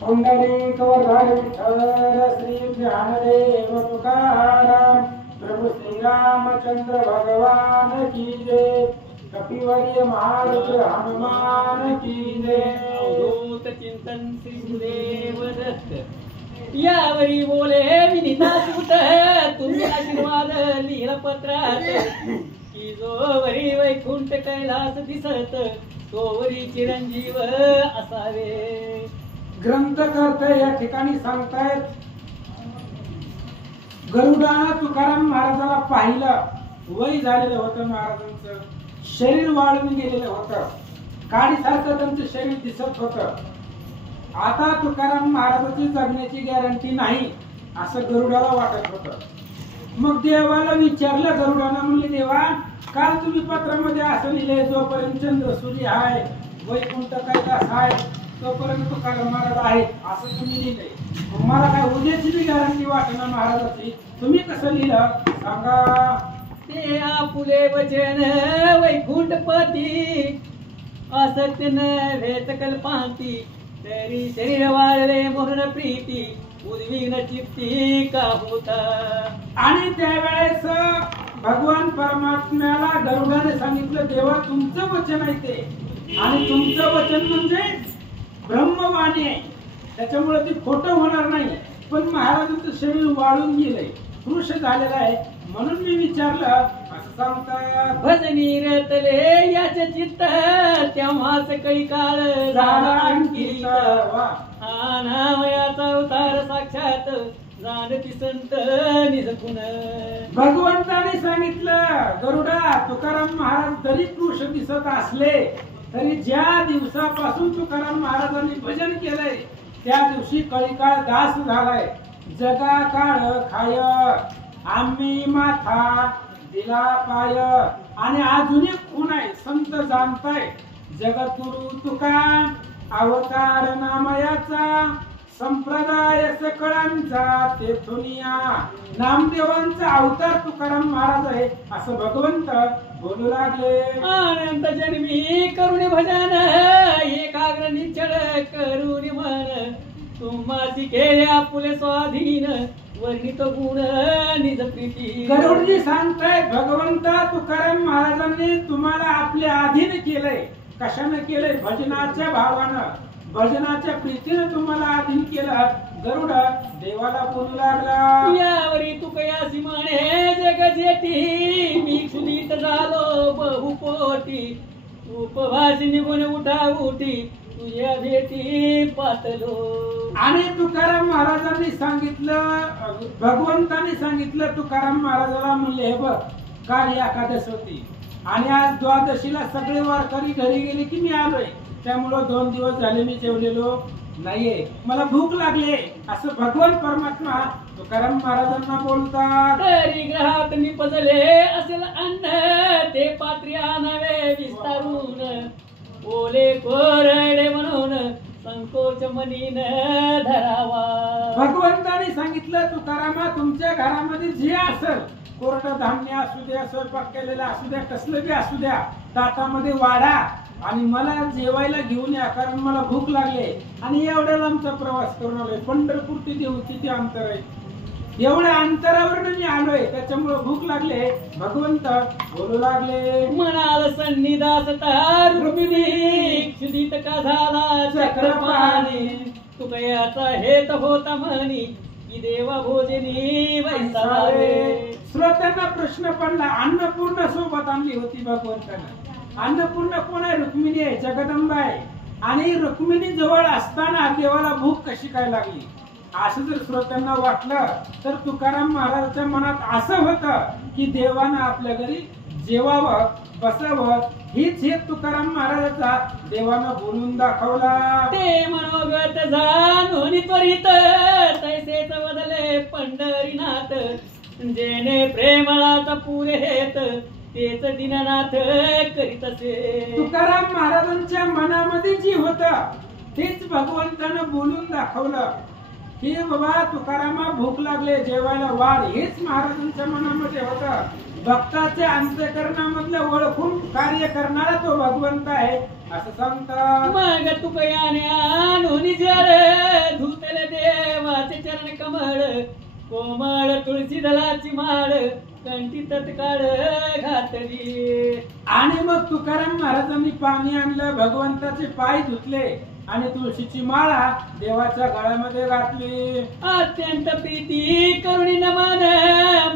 पुंडलिक वरदारी विठ्ठल श्री ज्ञानदेव तुकाराम प्रभु श्री रामचंद्र भगवान की जय। कपिवर्य महारुद्र हनुमान की जय। अवधूत चिंतन श्री गुरुदेव दत्त। यावरी बोले विनिता सुत तुम्ही आशीर्वाद लिहिला पत्रात की जोवरी वैकुंठ कैलास दिसत तोवरी चिरंजीव असावे। ग्रंथकर्ते या ठिकाणी सांगतायत, गरुडानं तुकाराम महाराजाला पाहिलं, वय झालेलं होतं, महाराजांचं शरीर वाळून गेलेलं होतं, काडीसारखं त्यांचं शरीर दिसत होतं। आता तुकाराम महाराजाची जगण्याची गॅरंटी नाही असं गरुडाला वाटत होतं। मग देवाला विचारलं गरुडानं, म्हणले देवा काल तुम्ही पत्रामध्ये असं लिहिले जोपर्यंत चंद्र सूर्य आहे वैकुंठ कैलास आहे तोपर्यंत तुकाराम महाराज आहेत असं तुम्ही लिहिलंय, मला काय उद्याची बी गॅरंटी वाटना महाराजाची, तुम्ही कसं लिहिलं सांगा। ते आपुले वचन वैकुंठपती असत्य नव्हेच कल्पांती तरी शरीर वाळले म्हणून प्रीती उद्विग्न चित्ती का होता। आणि त्यावेळेस भगवान परमात्म्याला गरुडाने सांगितलं, देवा तुमचं वचन आहे ते, आणि तुमचं वचन म्हणजे ब्रह्मवाणी आहे, त्याच्यामुळे ते खोटं होणार नाही। पण महाराजांचं शरीर वाळून गेलंय, कृश झालेलं आहे, म्हणून मी विचारलं असं सांगतात। भजनी रतले याचे चित्त तेव्हाच काही काळ झाला अंकित हा नामयाचा अवतार साक्षात जाणती संत निजपुन। भगवंताने सांगितलं गरुडा तुकाराम महाराज जरी कृश दिसत असले तरी ज्या दिवसापासून तुकाराम महाराजांनी भजन केलंय त्या दिवशी कळीकाळ दास झालाय। जगा काळ खाय आम्ही माथा दिला पाय, आणि अजून एक खूण आहे संत जाणताय, जगतगुरु तुका अवतार नामयाचा संप्रदाय सकळांचा तेथुनिया नामदेवांचा अवतार तुकाराम महाराज आहे असं भगवंत बोलू लागले। अनंत जन्मी करुणी भजन एकाग्र निश्चळ करुणी मन तुम्हासी केले आपुले स्वाधीन वर्णित गुण निज प्रीती। गरुडजी सांगताय भगवंता तुकाराम महाराजांनी तुम्हाला आपल्या अधीन केलंय, कशाने केलंय? भजनाच्या भावानं, भजनाच्या प्रीतीने तुम्हाला अधीन केलं। गरुड देवाला बोलू लागला, यावरी तुकयासी म्हणे जग जेठी मी सुनीत झालो बहुपोटी उपवासी निघून उठा उठी तुझ्या भेटी पातलो। आणि तुकाराम महाराजांनी सांगितलं, भगवंताने सांगितलं तुकाराम महाराजाला, म्हणले हे बघ काल एकादश होती आणि आज द्वादशीला सगळे वारकरी घरी गेले की मी आलोय, त्यामुळं 2 दिवस झाले मी जेवलेलो नाहीये, मला भूक लागले असं भगवान परमात्मा तुकाराम महाराजांना बोलतात। तरी ग्रहात निपजले असेल अन्न ते पात्री आणावे विस्तारून ओले कोरडे म्हणून संकोच मनीन धरावा। भगवंताने सांगितलं तुकारामा तुमच्या घरामध्ये जे असेल कोरडं धान्य असू द्या, स्वयंपाक केलेला असू द्या, कसलं बी असू द्या, ताटामध्ये वाढा आणि मला जेवायला घेऊन या, कारण मला भूक लागली आणि एवढ्या लांबचा प्रवास करून आलोय, पंढरपूर ते देऊ किती अंतर आहे, एवढ्या अंतरावर मी आलोय त्याच्यामुळे भूक लागले। भगवंत बोलू लागले, म्हणाल सन्निदास रुक्मिणी क्षुदित का झाला चक्रपाणी तुकयाचा हेत होता म्हणी की देवा भोजनी वैसावे। श्रोत्यांना प्रश्न पडला, अन्नपूर्ण सोबत आणली होती भगवंतानं, अन्नपूर्ण कोण आहे? रुक्मिणी आहे, जगदंबा आहे, आणि रुक्मिणी जवळ असताना देवाला भूक कशी काय लागली असं जर श्रोत्यांना वाटलं तर तुकाराम महाराजांच्या मनात असं होतं की देवानं आपल्या घरी जेवावं बसावं, हीच हे तुकाराम महाराजाचा देवानं बोलून दाखवला। ते मनोगत जाणून त्वरित तैसेच बदले पंढरीनाथ जेणे प्रेमळाचा पुरे हेत तेच दीननाथ करीत असे। तुकाराम महाराजांच्या मनामध्ये जी होत तेच भगवंतानं बोलून दाखवलं की बाबा तुकारामा भूक लागले जेवायला वाढ, हेच महाराजांच्या मनामध्ये होतं। भक्ताच्या अंतःकरणामधलं ओळखून कार्य करणारा तो भगवंत आहे असं सांगतात। मग तुकयाने आणून जर चरण कमळ कोमळ तुळशी दलाची माळ कंठी तत्काळ घातली. आणि मग तुकाराम महाराजांनी पाणी आणलं, भगवंताचे पाय धुतले आणि तुळशीची माळा देवाच्या गळ्यामध्ये घातली. अत्यंत प्रीती करुणी नमन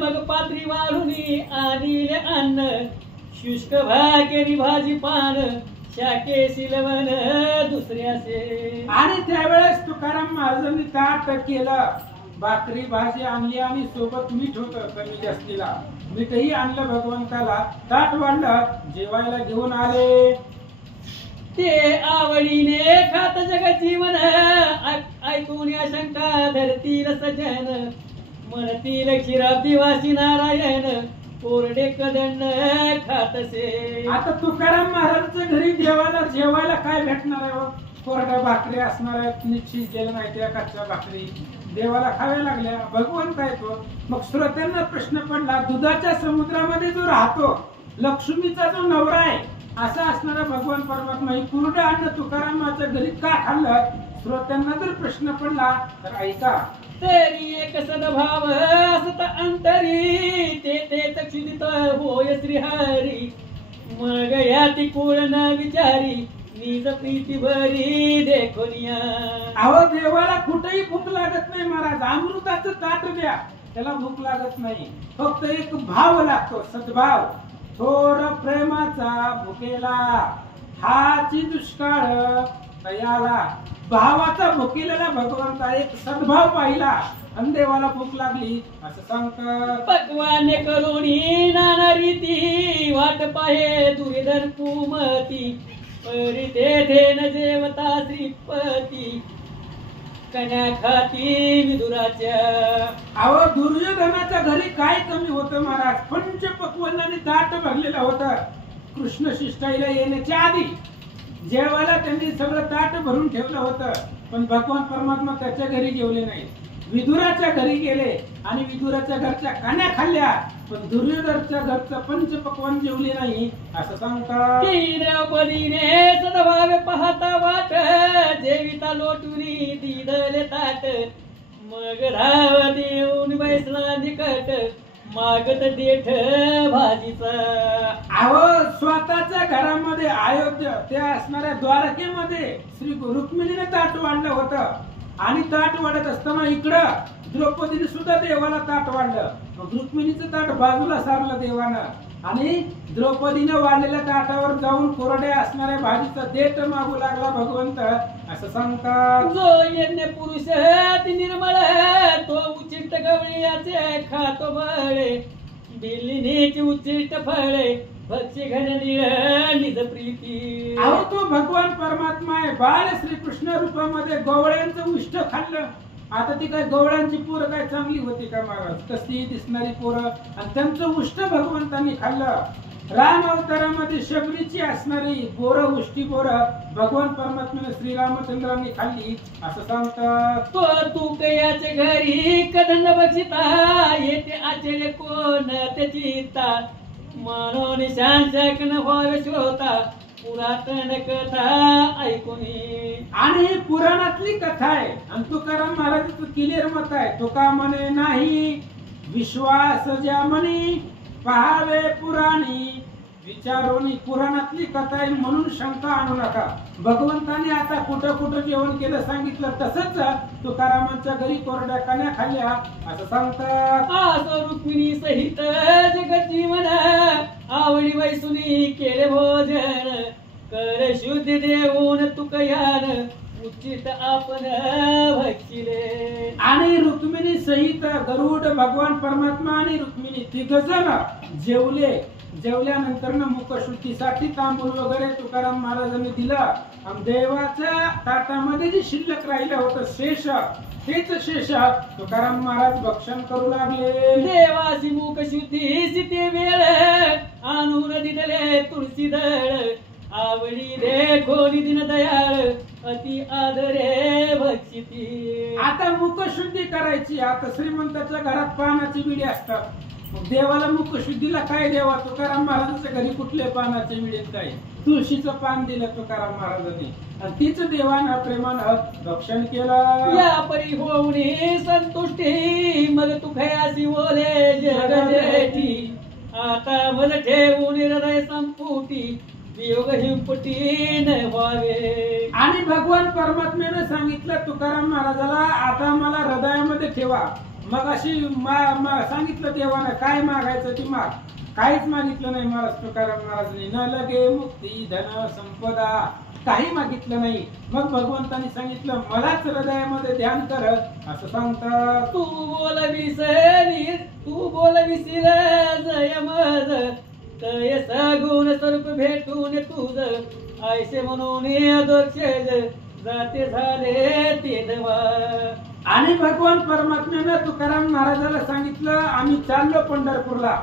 मग पात्री वाढुनी आणिले अन्न शुष्क भाकेरी भाजी पान शाके शिलवण दुसऱ्याचे. आणि त्यावेळेस तुकाराम महाराजांनी ताट केलं, भाकरी भाजी आणली आणि सोबत मीठ होतं कमी जास्तीला, मीठही आणलं भगवंताला, ताट वाढलं, जेवायला घेऊन आले. ते आवडीने खात जग जीवन ऐकून या शंका धरतील सजन म्हणतील क्षीराब्दिवासी नारायण कोरडे कदंड खातसे. आता तुकाराम महाराजच्या घरी देवाला जेवायला काय भेटणार आहे हो? कोरड्या भाकरी असणार आहेत, निश्चित केलं नाही त्या कच्च्या भाकरी देवाला खाव्या लागल्या. भगवंत आहे तो. मग श्रोत्यांना प्रश्न पडला, दुधाच्या समुद्रामध्ये जो राहतो, लक्ष्मीचा जो नवरा आहे असा असणारा भगवान परमात्मा ही कुरडं अन्न तुकारामाच्या घरी का खाल्लं? श्रोत्यांना जर प्रश्न पडला तर ऐका. तरी एक सद्भाव असत अंतरी ते तेच क्षुदित होय श्रीहरी मग याती कुळ न विचारी निज प्रीती भरी देखोनिया. अहो देवाला कुठेही भूक लागत नाही महाराज, अमृताचं ताट द्या त्याला भूक लागत नाही, फक्त एक भाव लागतो, सद्भाव. थोर प्रेमाचा भुकेला हाची दुष्काळ तयाला. भावाचा भुकेलेला भगवंता एक सद्भाव पाहिला आणि देवाला भूक लागली असं सांगतात. पक्वान करुणी नाना रीती वाट पाहे दुर्धन कुमती परी तेथे न जेवता श्रीपती कन्या खाती विदुराच्या. अहो दुर्योधनाच्या घरी काय कमी होतं महाराज? पंचपक्वानाने ताट भरलेलं होतं. कृष्ण शिष्टाईला येण्याच्या आधी जेवायला त्यांनी सगळं ताट भरून ठेवलं होतं, पण भगवान परमात्मा त्याच्या घरी जेवले नाही, विदुराच्या घरी गेले आणि विदुराच्या घरच्या कान्या खाल्ल्या, पण दुर्योधनाच्या घरचं पंचपक्वान जेवले नाही असं सांगतात. द्रौपदीने सद्भाव पाहता वाट जेविता लोटुनी दिदले ताट मग धावत येऊन बैसला निकट मागत देठ भाजीचा. अहो स्वतःच्या घरामध्ये अयोध्या त्या असणाऱ्या द्वारकेमध्ये श्री रुक्मिणीने ताट वाढलं होतं आणि ताट वाढत असताना इकडं द्रौपदीने सुद्धा देवाला ताट वाढलं. मग रुक्मिणीचं ताट बाजूला सारलं देवानं आणि द्रौपदीने वाढलेल्या ताटावर जाऊन कोरड्या असणाऱ्या भाजीचा देठ मागू लागला भगवंत असं सांगतात. जो यज्ञ पुरुष ती निर्मळ तो उचिष्ट गवळीयाचे खातो बळे बिलिनीची उचिष्ट फळे भक्ष्य घन निज प्रीती. अहो तो भगवान परमात्मा आहे, बाल श्रीकृष्ण रूपामध्ये गवळ्यांचं उष्ट खाल्लं. आता ती काय गवळ्यांची पोरं काय चांगली होती का महाराज? कशी दिसणारी पोरं आणि त्यांचं उष्ट भगवंतांनी खाल्लं. राम अवतारामध्ये शबरीची असणारी बोरं उष्टी बोरं भगवान परमात्म्याने श्रीरामचंद्रांनी खाल्ली असं सांगतात. तो तू कयाचे घरी कदंड बक्षिता येते आश्चर्य कोण त्याची म्हणून शांत न व्हावे श्रोता पुरातन कथा ऐकूनी. आणि ही पुराणातली कथा आहे आणि तुकाराम महाराजांचं क्लिअर मत आहे. तुका म्हणे नाही विश्वास ज्या म्हणी पहावे पुराणी विचारोनी. पुराणातली कथा आहे म्हणून शंका आणू नका. भगवंताने आता कुठं कुठं जेवण केलं सांगितलं तसंच तुकारामांच्या घरी कोरड्या कान्या खाल्ल्या असं सांगतात. असं रुक्मिणी सहित जगत जीवन आवडी वैसुनी केले भोजन कर शुद्ध देऊन तुकयान उचित आपण भक्षिले. आणि रुक्मिणी सहित गरुड भगवान परमात्मा आणि रुक्मिणी तिघजण जेवले. जेवल्यानंतर मुखशुद्धीसाठी तांबूळ वगैरे तुकाराम महाराजांनी दिलं आणि देवाच्या ताटामध्ये जे शिल्लक राहिलं होतं शेष तेच शेष तुकाराम महाराज भक्षण करू लागले. देवाची मुखशुद्धी ते वेळ आणून दिले तुळशी दळ आवडी देखो दिन दयाळ अति आदरे भक्षिती. आता मुखशुद्धी करायची. आता श्रीमंताच्या घरात पानाची बिडी असतात, मग देवाला मुख शुद्धीला काय द्यावा? तुकाराम महाराजांच्या घरी कुठले पानाचे मिळेल? काय तुळशीचं पान दिलं तुकाराम महाराजांनी आणि तीच देवानं प्रेमानं भक्षण केलं. या परी होऊनी संतुष्टी मग तू खयासी बोले जग जेठी. आता मज ठेवून हृदय संपुटी वियोग हिंपटी न व्हावे. आणि भगवान परमात्म्याने सांगितलं तुकाराम महाराजाला, आता मला हृदयामध्ये ठेवा. मग अशी सांगितलं देवानं काय मागायचं ती माग. काहीच मागितलं नाही महाराज तुकाराम महाराजांनी. न लगे मुक्ती धन संपदा काही मागितलं नाही. मग भगवंतांनी सांगितलं मलाच हृदयामध्ये ध्यान कर असं सांगतात. तू बोलविसील जय मज तय सगुण स्वरूप भेटून तुझ ऐसे म्हणून अदोक्षज जाते झाले ते देवा. आणि भगवान परमात्म्यानं तुकाराम महाराजाला सांगितलं आम्ही चाललो पंढरपूरला.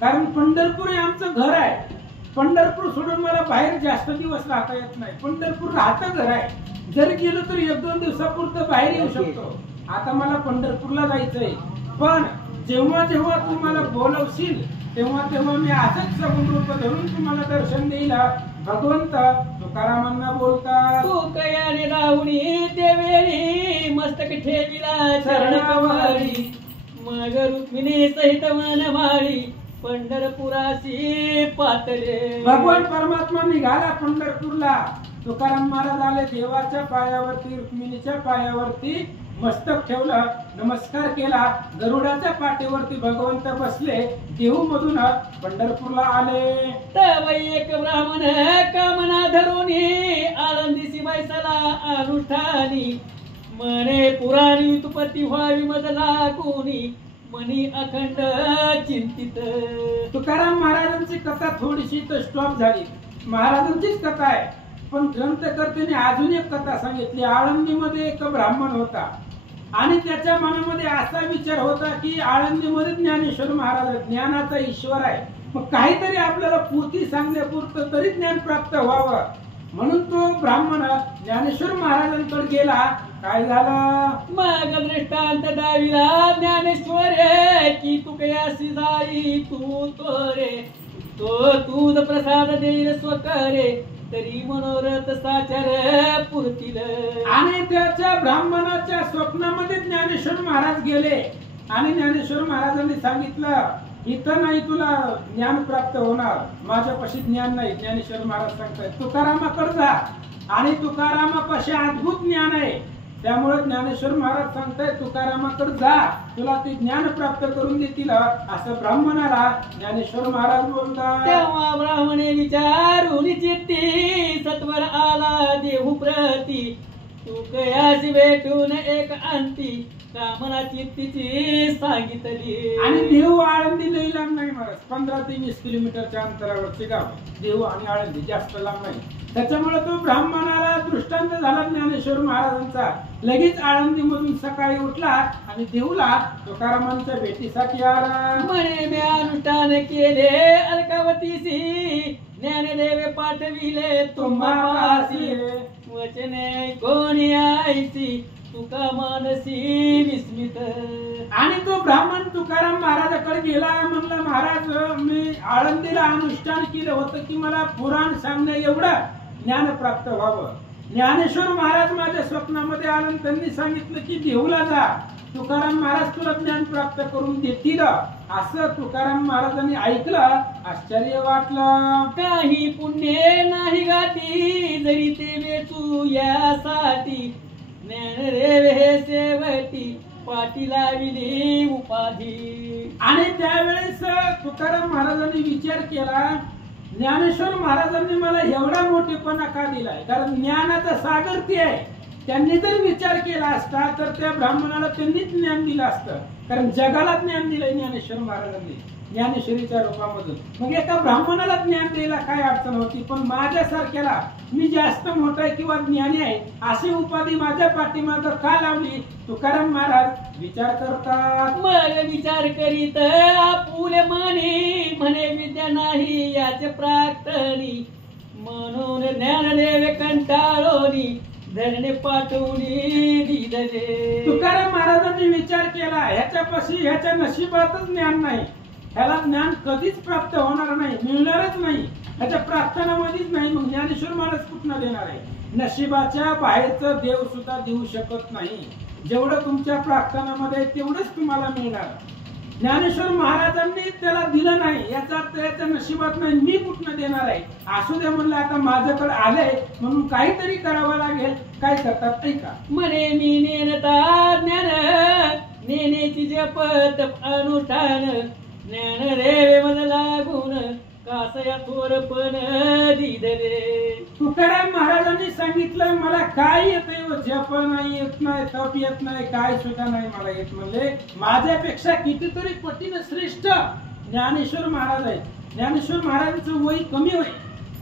कारण पंढरपूर हे आमचं घर आहे. पंढरपूर सोडून मला बाहेर जास्त दिवस राहता येत नाही. पंढरपूर राहतं घर आहे. जर गेलो तर 1-2 दिवसापुरतं बाहेर येऊ शकतो. आता मला पंढरपूरला जायचंय. पण जेव्हा जेव्हा तू मला बोलवशील तेव्हा तेव्हा मी असंच सगुण रूप धरून तुम्हाला दर्शन देईल. भगवंत तुकारामांना बोलतात. तू कयाने राहुणी ते वेळी मस्तक ठेविला चरण कमळी मग रुक्मिणी सहित मन माळी पंढरपुराशी पातळे. भगवान परमात्मा निघाला पंढरपूरला. तुकाराम महाराज आले देवाच्या पायावरती रुक्मिणीच्या पायावरती मस्तक ठेवलं, नमस्कार केला. गरुडाच्या पाठीवरती भगवंत बसले. देहू मधून पंढरपूरला आले. तव एक ब्राह्मण कामना धरुनी आळंदीसी बैसला अनुष्ठानी म्हणे पुराण व्युत्पत्ती व्हावी मजला कोणी मनी अखंड चिंतित. तुकाराम महाराजांची कथा थोडीशी तर स्टॉप झाली. महाराजांचीच कथा आहे पण ग्रंथकर्त्याने अजून एक कथा सांगितली. आळंदीमध्ये एक ब्राह्मण होता आणि त्याच्या मनामध्ये असा विचार होता की आळंदीमध्ये ज्ञानेश्वर महाराज ज्ञानाचा ईश्वर आहे. मग काहीतरी आपल्याला पोथी सांगण्यापुरतं तरी ज्ञान प्राप्त व्हावं म्हणून तो ब्राह्मण ज्ञानेश्वर महाराजांकडे गेला. काय झालं? मग दृष्टांत दाविला ज्ञानेश्वर की तू कयासी जाई तू तोरे तो तूज प्रसाद देईल स्वकरे तरी मनोरथ साचार पुरतील. आणि त्याच्या ब्राह्मणाच्या स्वप्नामध्ये ज्ञानेश्वर महाराज गेले आणि ज्ञानेश्वर महाराजांनी सांगितलं इथं नाही तुला ज्ञान प्राप्त होणार. माझ्यापाशी ज्ञान नाही. ज्ञानेश्वर महाराज सांगतायत तुकारामाकडे जा आणि तुकारामापाशी अद्भुत ज्ञान आहे. त्यामुळे ज्ञानेश्वर महाराज सांगतायत तुकारामाकडे जा तुला ते ज्ञान प्राप्त करून देतील असं ब्राह्मणाला ज्ञानेश्वर महाराज बोलतात. तेव्हा ब्राह्मणे विचारून चित्ती सत्वर आला देहू प्रती तू कयासी भेटून एक अंती कामना चित्तीची सांगितली. आणि देहू आळंदी लई लांब नाही महाराज. 15 ते 20 किलोमीटरच्या अंतरावरचे गाव देहू आणि आळंदी जास्त लांब नाही. त्याच्यामुळे तो ब्राह्मणाला दृष्टांत झाला ज्ञानेश्वर महाराजांचा. लगेच आळंदी मधून सकाळी उठला आणि देहूला तुकारामांच्या भेटीसाठी आला. म्हणे मी अनुष्ठान केले अलकावतीसी ज्ञानदेवे पाठविले तुम्हापासी वचने कोणी आईसी तुका मानसी विस्मित. आणि तो ब्राह्मण तुकाराम महाराजाकडे गेला. म्हणला महाराज मी आळंदीला अनुष्ठान केलं होतं की मला पुराण सांगणं एवढं ज्ञान प्राप्त व्हावं. ज्ञानेश्वर महाराज माझ्या स्वप्नामध्ये आले त्यांनी सांगितलं की देहूला जा तुकाराम महाराज तुला ज्ञान प्राप्त करून देतील. असं तुकाराम महाराजांनी ऐकलं. आश्चर्य वाटलं. काही पुण्य नाही गाती जरी ते वेचू यासाठी ज्ञान रे हे सेवती पाठी लाविली उपाधी. आणि त्यावेळेस तुकाराम महाराजांनी विचार केला ज्ञानेश्वर महाराजांनी मला एवढा मोठेपणा का दिलाय. कारण ज्ञानाचा सागर ते आहे. त्यांनी जर विचार केला असता तर त्या ब्राह्मणाला त्यांनीच ज्ञान दिलं असतं. कारण जगाला ज्ञान दिलंय ज्ञानेश्वर महाराजांनी ज्ञानेश्वरीच्या रूपामधून. मग एका ब्राह्मणाला ज्ञान द्यायला काय अडचण होती. पण माझ्यासारख्याला मी जास्त मोठा आहे किंवा ज्ञानी आहे अशी उपाधी माझ्या पाठीमाग का लावली. तुकाराम महाराज विचार करतात. मग विचार करीत आपुले मनी म्हणे विद्या नाही याचे प्राक्तनी म्हणून ज्ञानदेवे कंटाळोनी धरणे पाठवणी दिले. तुकाराम महाराजांनी विचार केला ह्याच्यापाशी ह्याच्या नशिबातच ज्ञान नाही. ह्याला ज्ञान कधीच प्राप्त होणार नाही, मिळणारच नाही, ह्याच्या प्रार्थनामध्येच नाही. मग ज्ञानेश्वर महाराज कुठनं देणार आहे? नशिबाच्या बाहेरचं देव सुद्धा देऊ शकत नाही. जेवढं तुमच्या प्रार्थनामध्ये तेवढंच तुम्हाला मिळणार. ज्ञानेश्वर महाराजांनी त्याला दिलं नाही याचा अर्थ याच्या नशिबात नाही, मी कुठनं देणार आहे? असू दे म्हणलं, आता माझ्याकडे आलंय म्हणून काहीतरी करावं लागेल. काय करतात ऐका. म्हणे मी नेनता ज्ञान नेनेची जपत अनुष्ठान ज्ञान रे मज लागून कासया थोरपण दिदले. तुकाराम महाराजांनी सांगितलं मला काय येतंय, जप नाही येत नाही, तप येत नाही, काय सुद्धा नाही मला येत. म्हणले माझ्यापेक्षा कितीतरी पटीनं श्रेष्ठ ज्ञानेश्वर महाराज आहे. ज्ञानेश्वर महाराजांचं वय कमी होय,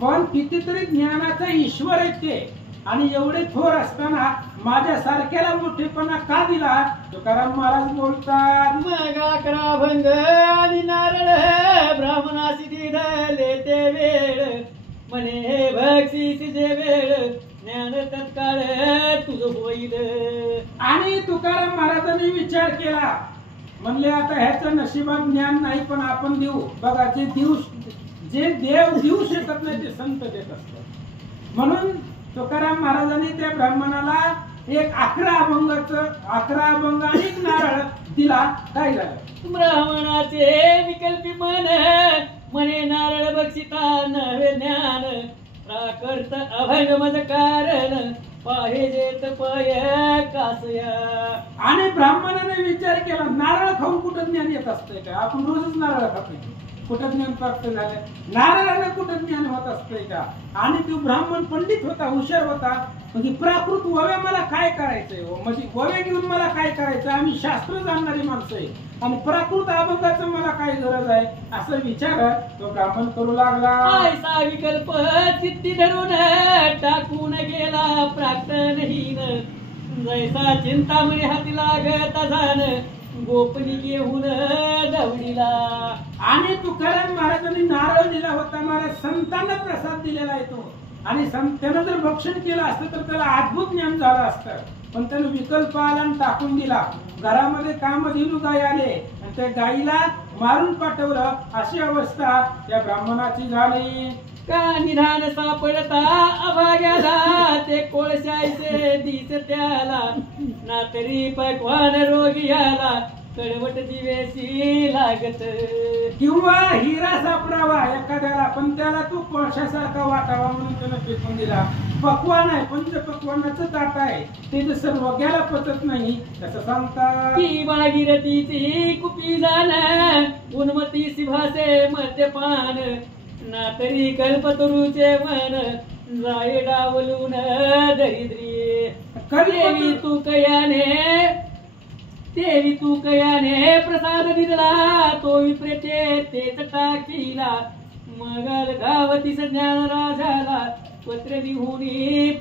पण कितीतरी ज्ञानाचा ईश्वर आहे ते. आणि एवढे थोर असताना माझ्या सारख्याला मोठेपणा का दिला? तुकाराम महाराज बोलतात, मग 11 भंग आणि नारळ ब्राह्मणासी दिले ते वेळ म्हणे हे बक्षीस जे वेळ ज्ञान तत्काळ तुझ होईल. आणि तुकाराम महाराजांनी विचार केला, म्हणले आता ह्याचं नशिबात ज्ञान नाही पण आपण देऊ. बघा, जे देव देऊ शकत नाही ते संत देत असतात. म्हणून तुकाराम महाराजांनी त्या ब्राह्मणाला एक 11 अभंग आणि एक नारळ दिला. काय झालं? ब्राह्मणाचे विकल्पी मन म्हणे नारळ बक्षिता नवे ज्ञान प्राकर्त अभंग मज कारण पाहिजेत पय कासया. आणि ब्राह्मणाने विचार केला, नारळ खाऊन कुठं ज्ञान येत असतंय का? आपण रोजच नारळ खातोय, कुठं ज्ञान प्राप्त झालं? नारळाने कुठं ज्ञान होत असतंय का? आणि तो ब्राह्मण पंडित होता, हुशार होता. म्हणजे प्राकृत ववे मला काय करायचंय, म्हणजे ववे घेऊन मला काय करायचं? आम्ही शास्त्र जाणणारी माणसं आहे आणि प्राकृत अभंगाचं मला काय गरज आहे? असं विचार तो ब्राह्मण करू लागला. ऐसा विकल्प चित्ती धरून टाकून गेला प्राक्तनहीन जैसा चिंतामणी हाती लागत झान गोपनी घेऊन दवडीला. आणि तुकाराम महाराजांनी नारळ दिला होता, महाराज संतांना प्रसाद दिलेला आहे तो. आणि त्यानं जर भक्षण केलं असतं तर त्याला अद्भुत ज्ञान झालं असतं. पण त्यानं विकल्प आला आणि टाकून दिला. घरामध्ये कामधेनू गाय आले आणि त्या गायीला मारून पाठवलं. अशी अवस्था त्या ब्राह्मणाची झाली. का निधान सापडता अभाग्याला ते कोळशायचे दिस त्याला ना तरी पकवान रोगी आला कडवट दिवेशी लागत. किंवा हिरा सापडावा एखाद्याला पण त्याला तो कोळशासारखा वाटावा म्हणून त्यानं फेकून दिला. पकवान आहे, पंचपक्वानाचं ताट आहे, ते जसं रोग्याला पचत नाही तसं सांगतात की भागीरथीची कुपी जाण उन्मती भासे मद्यपान ना तरी कल्पतरुचे मन जाय डावलून दरिद्री. देवी तू कयाने प्रसाद दिला तो विप्रेचे तेच टाकीला मगल गावती ज्ञान राजाला पत्र लिहून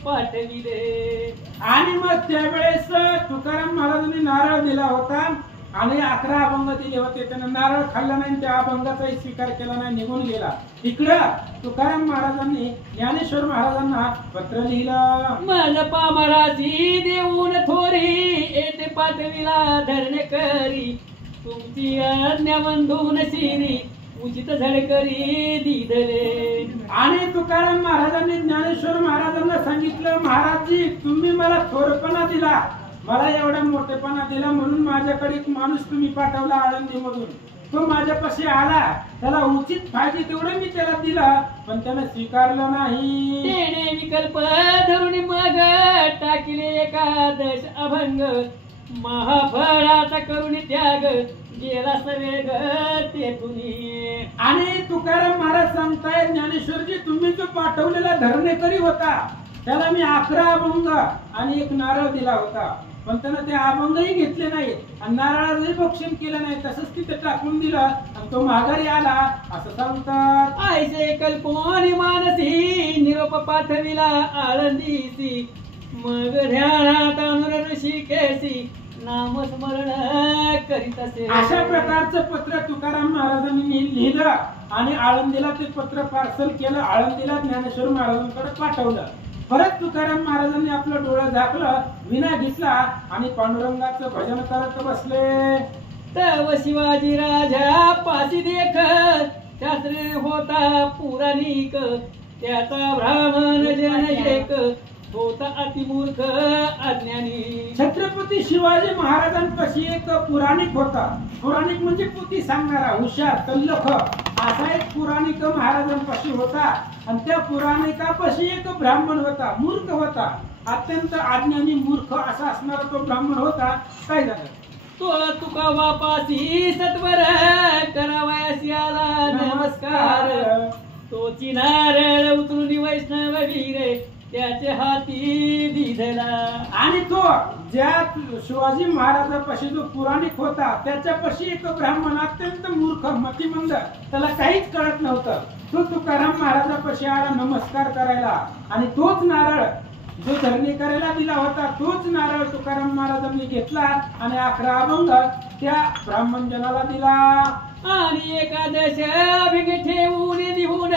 पाठविले. आणि मग त्यावेळेस तुकाराम महाराजांनी नारळ दिला होता आणि 11 अभंग दिले होते. त्यानं नारळ खाल्ला नाही, त्या अभंगाचाही स्वीकार केला नाही, निघून गेला. इकडं तुकाराम महाराजांनी ज्ञानेश्वर महाराजांना पत्र लिहिलं. माझ पामराची देऊन थोरी येते पाठविला धरणे करी तुमची आज्ञा बंधून शिरी उचित झडकरी दिदले. आणि तुकाराम महाराजांनी ज्ञानेश्वर महाराजांना सांगितलं, महाराजजी तुम्ही मला थोरपणा दिला, मला एवढा मोठेपणा दिला म्हणून माझ्याकडे एक माणूस तुम्ही पाठवला आळंदी मधून. तो माझ्यापाशी आला, त्याला उचित पाहिजे तेवढं मी त्याला दिलं, पण त्याने स्वीकारलं नाही. तेने विकल्प धरून मग टाकिले एकादश अभंग महाफळाचा करून त्याग गेला सवेग तेथून. आणि तुकाराम महाराज सांगताय, ज्ञानेश्वरजी तुम्ही जो पाठवलेला धरणेकरी होता त्याला मी 11 अभंग आणि एक नारळ दिला होता, पण त्यानं ते अभंगही घेतले नाही आणि नारळाचंही भक्षण केलं नाही, तसंच तिथे टाकून दिलं आणि तो माघारी आला असं सांगतात. आयसे कल्पोनी मानसी निरोप पाठविला आळंदीसी मग ध्यानात अनुर ऋषिकेशी नामस्मरण करीत असे. अशा प्रकारचं पत्र तुकाराम महाराजांनी लिहिलं आणि आळंदीला ते पत्र पार्सल केलं. आळंदीला ज्ञानेश्वर महाराजांकडे पाठवलं. परत तुकाराम महाराजांनी आपलं डोळं झाकलं, विना घेतला आणि पांडुरंगाचं भजन करत बसले. तव शिवाजी राजा पाशी देख शास्त्री होता पुराणिक त्याचा ब्राह्मण जन एक होता अतिमूर्ख अज्ञानी. छत्रपती शिवाजी महाराजांपाशी एक पुराणिक होता. पुराणिक म्हणजे पुती सांगणारा, हुशार, तल्लख असा एक पुराणिक महाराजांपाशी होता. आणि त्या पुराणिकापाशी एक ब्राह्मण होता, मूर्ख होता, अत्यंत अज्ञानी मूर्ख असा असणारा तो ब्राह्मण होता. काय झालं? तो तुका वापासी सत्वर करावयासी आला नमस्कार. तोची नारळ उतरून वैष्णव वीरे त्याचे हाती दिधला. आणि तो ज्या शिवाजी महाराजापाशी जो पुराणिक होता त्याच्यापाशी एक ब्राह्मण अत्यंत मूर्ख मतिमंद, त्याला काहीच कळत नव्हतं. तो तुकाराम महाराजापाशी आला नमस्कार करायला. आणि तोच नारळ जो धरणी करायला दिला होता तोच नारळ तुकाराम महाराजांनी घेतला आणि 11 अभंग त्या ब्राह्मण जनाला दिला. आणि एकादश अभिंग ठेवून निघून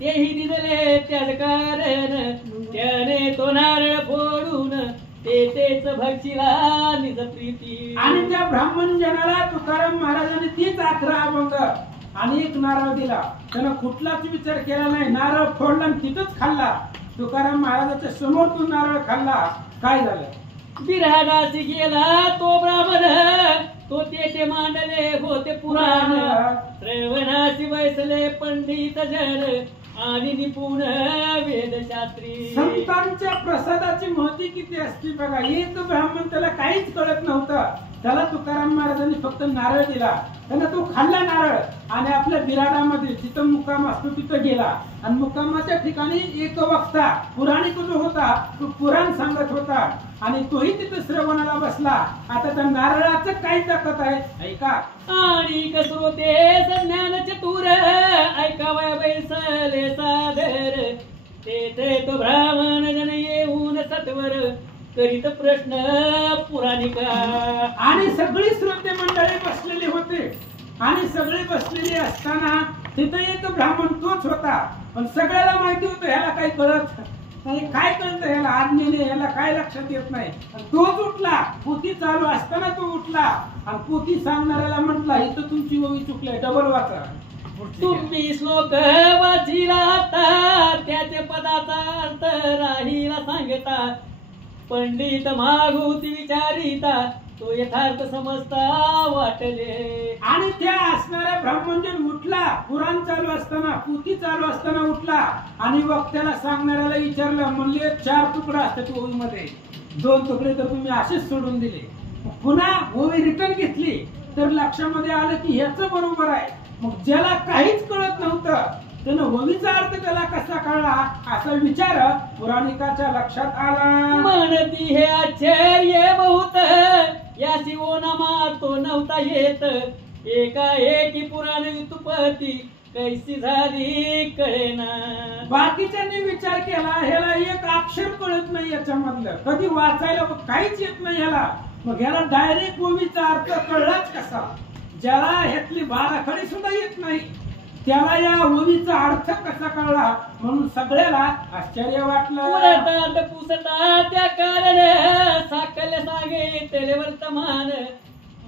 तेही दिले त्याच कारण त्याने तो नारळ फोडून तेच भक्षीला निज प्रीती. आणि त्या ब्राह्मण जनाला तुकाराम महाराजांनी तीच 11 अभंग आणि एक नारळ दिला. त्यानं कुठलाच विचार केला नाही, नारळ फोडला आणि तिथंच खाल्ला. तुकाराम महाराजाच्या समोर तो नारळ खाल्ला. काय झालं? बिराडासी गेला तो ब्राह्मण तो तेथे मांडले होते पुराण. श्रवणासी बैसले पंडित जन आणि निपुण वेदशास्त्री. संतांच्या प्रसादाची महती किती असते बघा. एक ब्राह्मण त्याला काहीच कळत नव्हतं, त्याला तुकाराम महाराजांनी फक्त नारळ दिला. त्यानं तो खाल्ला नारळ आणि आपल्या बिराडामध्ये जिथं मुक्काम असतो तिथं गेला. आणि मुक्कामाच्या ठिकाणी एक वक्ता पुराणिक जो होता तो पुराण सांगत होता आणि तोही तिथं श्रवणाला बसला. आता त्या नारळाचं काय ताकद आहे ऐका. आणि कसरोते ज्ञान चतुर ऐकावया बैसले सादर तेथे तो ब्राह्मण जन येऊन सत्वर करीत प्रश्न पुराणिका. आणि सगळी श्रोते मंडळी बसलेली होते आणि सगळे बसलेले असताना तिथं एक ब्राह्मण तोच होता. पण सगळ्याला माहिती होतं ह्याला काही कळत नाही, काय कळतं ह्याला आज्ञेने, ह्याला काय लक्षात येत नाही. तोच उठला, पोथी चालू असताना तो उठला आणि पोथी सांगणाऱ्याला म्हटला इथं तुमची ओवी चुकले, डबल वाचा. तुम्ही श्लोक वाचिला आता त्याचे पदाचा अर्थ राहीला सांगता. पंडित मागुती विचारिता तो यथार्थ समजता वाटले. आणि त्या असणाऱ्या ब्राह्मणजन उठला, पुराण चालू असताना, पोथी चालू असताना उठला आणि वक्त्याला सांगणाऱ्याला विचारलं. म्हणले 4 तुकडा असतात ओवीमध्ये, 2 तुकडे तर तुम्ही असेच सोडून दिले. पुन्हा ओवी रिटर्न घेतली तर लक्षामध्ये आलं की ह्याच बरोबर आहे. मग ज्याला काहीच कळत नव्हतं त्यानं ओवीचा अर्थ त्याला कसा कळला असा विचार पुराणिकाच्या लक्षात आला. म्हणती हे आश्चर्य बहुत याची ओनामा तो नव्हता येत. एकाएकी पुराण व्युत्पत्ती कैसी झाली कळेना. बाकीच्यांनी विचार केला ह्याला एक अक्षर कळत नाही, याच्यामधलं कधी वाचायला काहीच येत नाही ह्याला. मग ह्याला डायरेक्ट ओवीचा अर्थ कळलाच कसा? ज्याला ह्यातली बाराखडी सुद्धा येत नाही त्याला या ओवीचा अर्थ कसा कळला? म्हणून सगळ्याला आश्चर्य वाटलं. पुरतात पुसता त्या कारण साकल सांगे तेले वर्तमान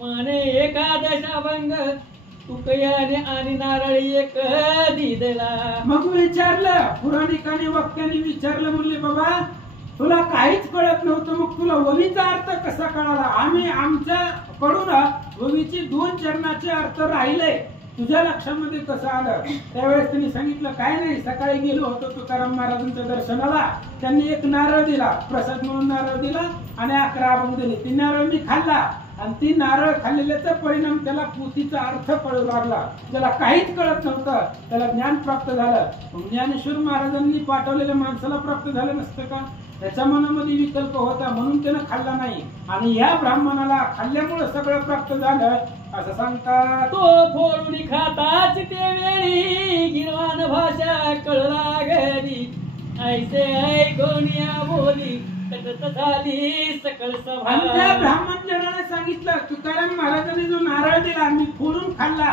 माने एकादश अभंग तुकयाने आणि नारळी एक दिदला. मग विचारलं पुराणिकाने, वक्त्याने विचारलं, म्हणले बाबा तुला काहीच कळत नव्हतं, मग तुला ओवीचा अर्थ कसा कळाला? आम्ही आमच्या कडून ओवीची 2 चरणाचे अर्थ राहिले, तुझ्या लक्षामध्ये कसं आलं? त्यावेळेस त्यांनी सांगितलं काय नाही, सकाळी गेलो होतो तुकाराम महाराजांच्या दर्शनाला, त्यांनी एक नारळ दिला, प्रसाद म्हणून नारळ दिला आणि 11 अभंग दिले. ती नारळ मी खाल्ला आणि ती नारळ खाल्लेल्याचा परिणाम त्याला पोथीचा अर्थ कळू लागला. त्याला काहीच कळत नव्हतं, त्याला ज्ञान प्राप्त झालं. ज्ञानेश्वर महाराजांनी पाठवलेल्या माणसाला प्राप्त झालं नसतं का? त्याच्या मनामध्ये विकल्प होता म्हणून त्यानं खाल्ला नाही आणि या ब्राह्मणाला खाल्ल्यामुळे सगळं प्राप्त झालं असं सांगतात. तो फोडून खाताच ते वेळी गिरवान भाषा कळला घरी ऐसे ऐकोनिया बोली तटत झाली सकळ सभा. आणि त्या ब्राह्मण जनाने सांगितलं तुकाराम महाराजांनी जो नारळ दिला मी फोडून खाल्ला,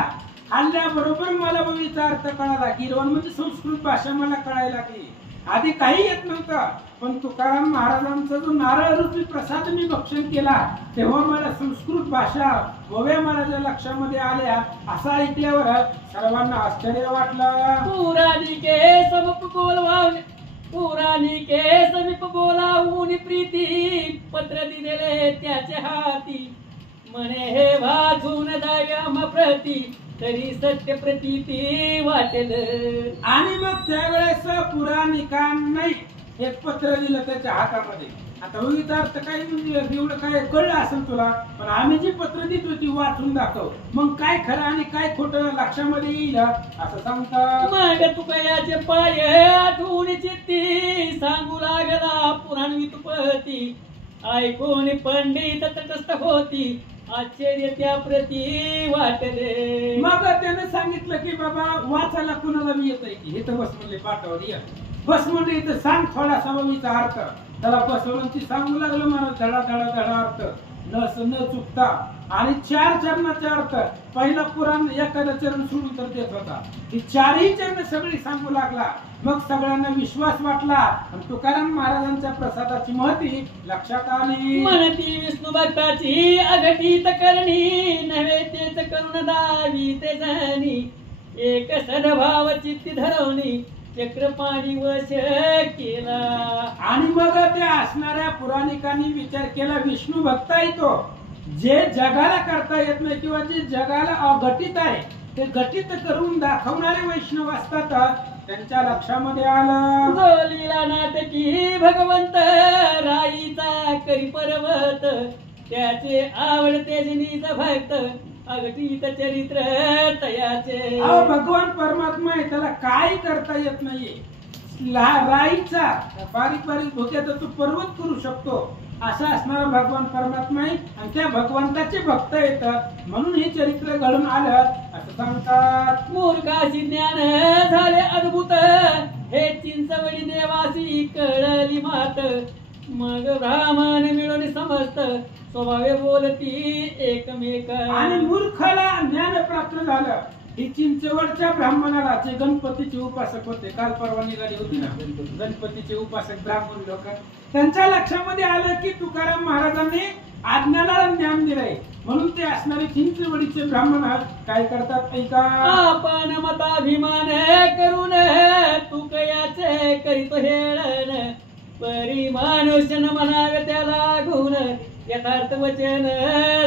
खाल्ल्याबरोबर मला ओवीचा अर्थ कळाला. गिरवान म्हणजे संस्कृत भाषा मला कळायला लागली. आधी काही येत नव्हतं, पण तुकाराम महाराजांचा जो नारळ रूपी प्रसाद मी भक्षण केला तेव्हा मला संस्कृत भाषा गोव्या माझ्या लक्षामध्ये आल्या. असं ऐकल्यावर सर्वांना आश्चर्य वाटलं. पुराणिके समीप बोलावून प्रीती पत्र दिले त्याच्या हाती. म्हणे हे वाचून दायम प्रती तरी सत्य प्रतीती वाटेल. आणि मग त्यावेळेस पुराणिकांनी एक पत्र दिलं त्याच्या हातामध्ये. आता बघितला अर्थ काय म्हणजे एवढं काय कळलं असेल तुला, पण आम्ही जी पत्र देत होती वाचून दाखव, मग काय खरं आणि काय खोटं लक्षामध्ये येईल असं सांगतात. मग तुकयाचे पाय आठवून चित्ती सांगू लागला पुराण वितुपती. ऐकून पंडित तटस्थ होती आश्चर्य त्या प्रती वाटले. मग त्याने सांगितलं की बाबा वाचायला कुणाला मी येतंय की हे तर बस म्हणले पाठावर या बस म्हणजे इथं सांग थोडासा बाबीचा अर्थ. त्याला बसवून ती सांगू लागलं मला धडा धडा धडा अर्थ न चुकता. आणि 4 चरणाचे अर्थ. पहिला पुराण एखादा चरण सोडून तर देत होता, ही 4ही चरण सगळी सांगू लागला. मग सगळ्यांना विश्वास वाटला आणि तुकाराम महाराजांच्या प्रसादाची महती लक्षात आली. म्हणती विष्णू भक्ताची अघटित करणी नव्हे तेच करुण दावी ते जाणी. एक सद्भाव चित्ती धरवणी चक्रपाणी वश केला. आणि मग त्या असणाऱ्या पुराणिकांनी विचार केला विष्णू भक्त आहे तो जे जगाला करता येत नाही किंवा जे जगाला अघटित आहे ते घटित करून दाखवणारे वैष्णव असतात. त्यांच्या लक्षामध्ये आलं जो लीला नाटकी भगवंत राईचा करी पर्वत त्याचे आवडते जनीच भक्त अघटित चरित्र तयाचे. भगवान परमात्मा आहे त्याला काय करता येत नाहीये. राईचा बारीक बारीक धोक्याचा तो पर्वत करू शकतो असा असणारा भगवान परमात्मा आहे आणि त्या भगवंताचे भक्त येत म्हणून हे चरित्र घडून आलं असं सांगतात. मूर्खाशी ज्ञान झाले अद्भुत हे चिंचवडी देवासी कळली मात. मग ब्राह्मण मिळून समजत स्वभावे बोलती एकमेक. आणि मूर्खाला ज्ञान प्राप्त झालं. ही चिंचवडच्या ब्राह्मणाला जे गणपतीचे उपासक होते काल परवा निघाली होती ना गणपतीचे उपासक ब्राह्मण लोक त्यांच्या लक्षामध्ये आलं की तुकाराम महाराजांनी आज्ञाला ज्ञान दिलंय म्हणून ते असणारे चिंचवडीचे ब्राह्मण काय करतात ऐका. आपण मताभिमान करून तुकयाचे करीत हेळण परी मनुष्यन म्हणावे त्याला गुण यथार्थ वचन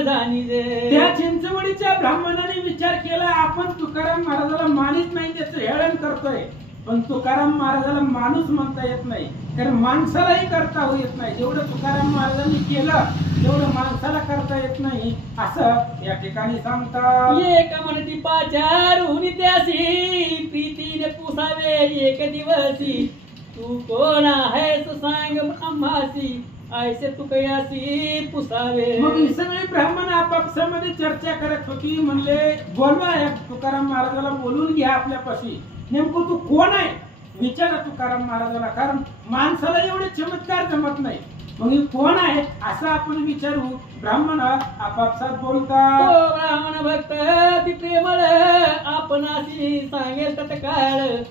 जाणीजे. त्या चिंचवडीच्या ब्राह्मणाने विचार केला आपण तुकाराम महाराजाला मानित नाही त्याचं हेळण करतोय, पण तुकाराम महाराजाला माणूस म्हणता येत नाही कारण माणसालाही करता येत नाही. जेवढं तुकाराम महाराजांनी केलं तेवढं माणसाला करता येत नाही असं या ठिकाणी सांगतात. एक म्हणती पाचारून त्यासी प्रीतीने पुसावे एक दिवसी. तू कोण आहेस सांग आम्हासी ऐसे तुकयासी पुसावे. मग ही सगळी ब्राह्मण आपापसामध्ये चर्चा करत होती. म्हणले बोलवा तुकाराम महाराजाला बोलून घ्या आपल्यापाशी. नेमकं तू कोण आहे विचारा तुकाराम महाराजाला कारण माणसाला एवढे चमत्कार जमत नाही. मग ही कोण आहे असं आपण विचारू. ब्राह्मण आपापसात बोलतात. ब्राह्मण भक्त ती प्रेमळ आपणाशी सांगेल तत्काळ.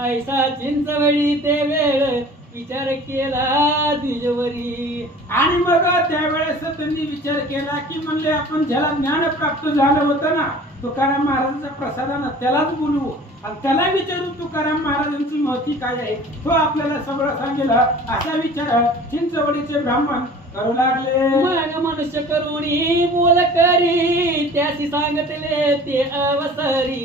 ऐसा चिंचवडी ते वेळ विचार केला द्विजवरी. आणि मग त्यावेळेस त्यांनी विचार केला की म्हणले आपण ज्याला ज्ञान प्राप्त झालं होतं ना तुकाराम महाराजांच्या प्रसादानं त्यालाच बोलवू आणि त्याला विचारू तुकाराम महाराजांची महती काय आहे तो आपल्याला सगळं सांगेल असा विचार चिंचवडीचे ब्राह्मण करू लागले. मग मनुष्य करुणी बोल करी त्याशी सांगतले ते अवसरी.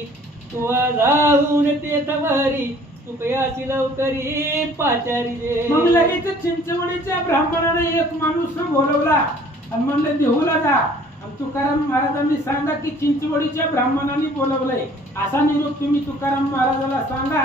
तू जाऊन ते तवरी तुकयाशी लवकरी पाचारी. मग लगेच चिंचवडीच्या ब्राह्मणाने एक माणूस बोलवला आणि म्हणले देहूला जा आणि तुकाराम महाराजांनी सांगा की चिंचवडीच्या ब्राह्मणांनी बोलवलंय असा निरोप तुम्ही तुकाराम महाराजाला सांगा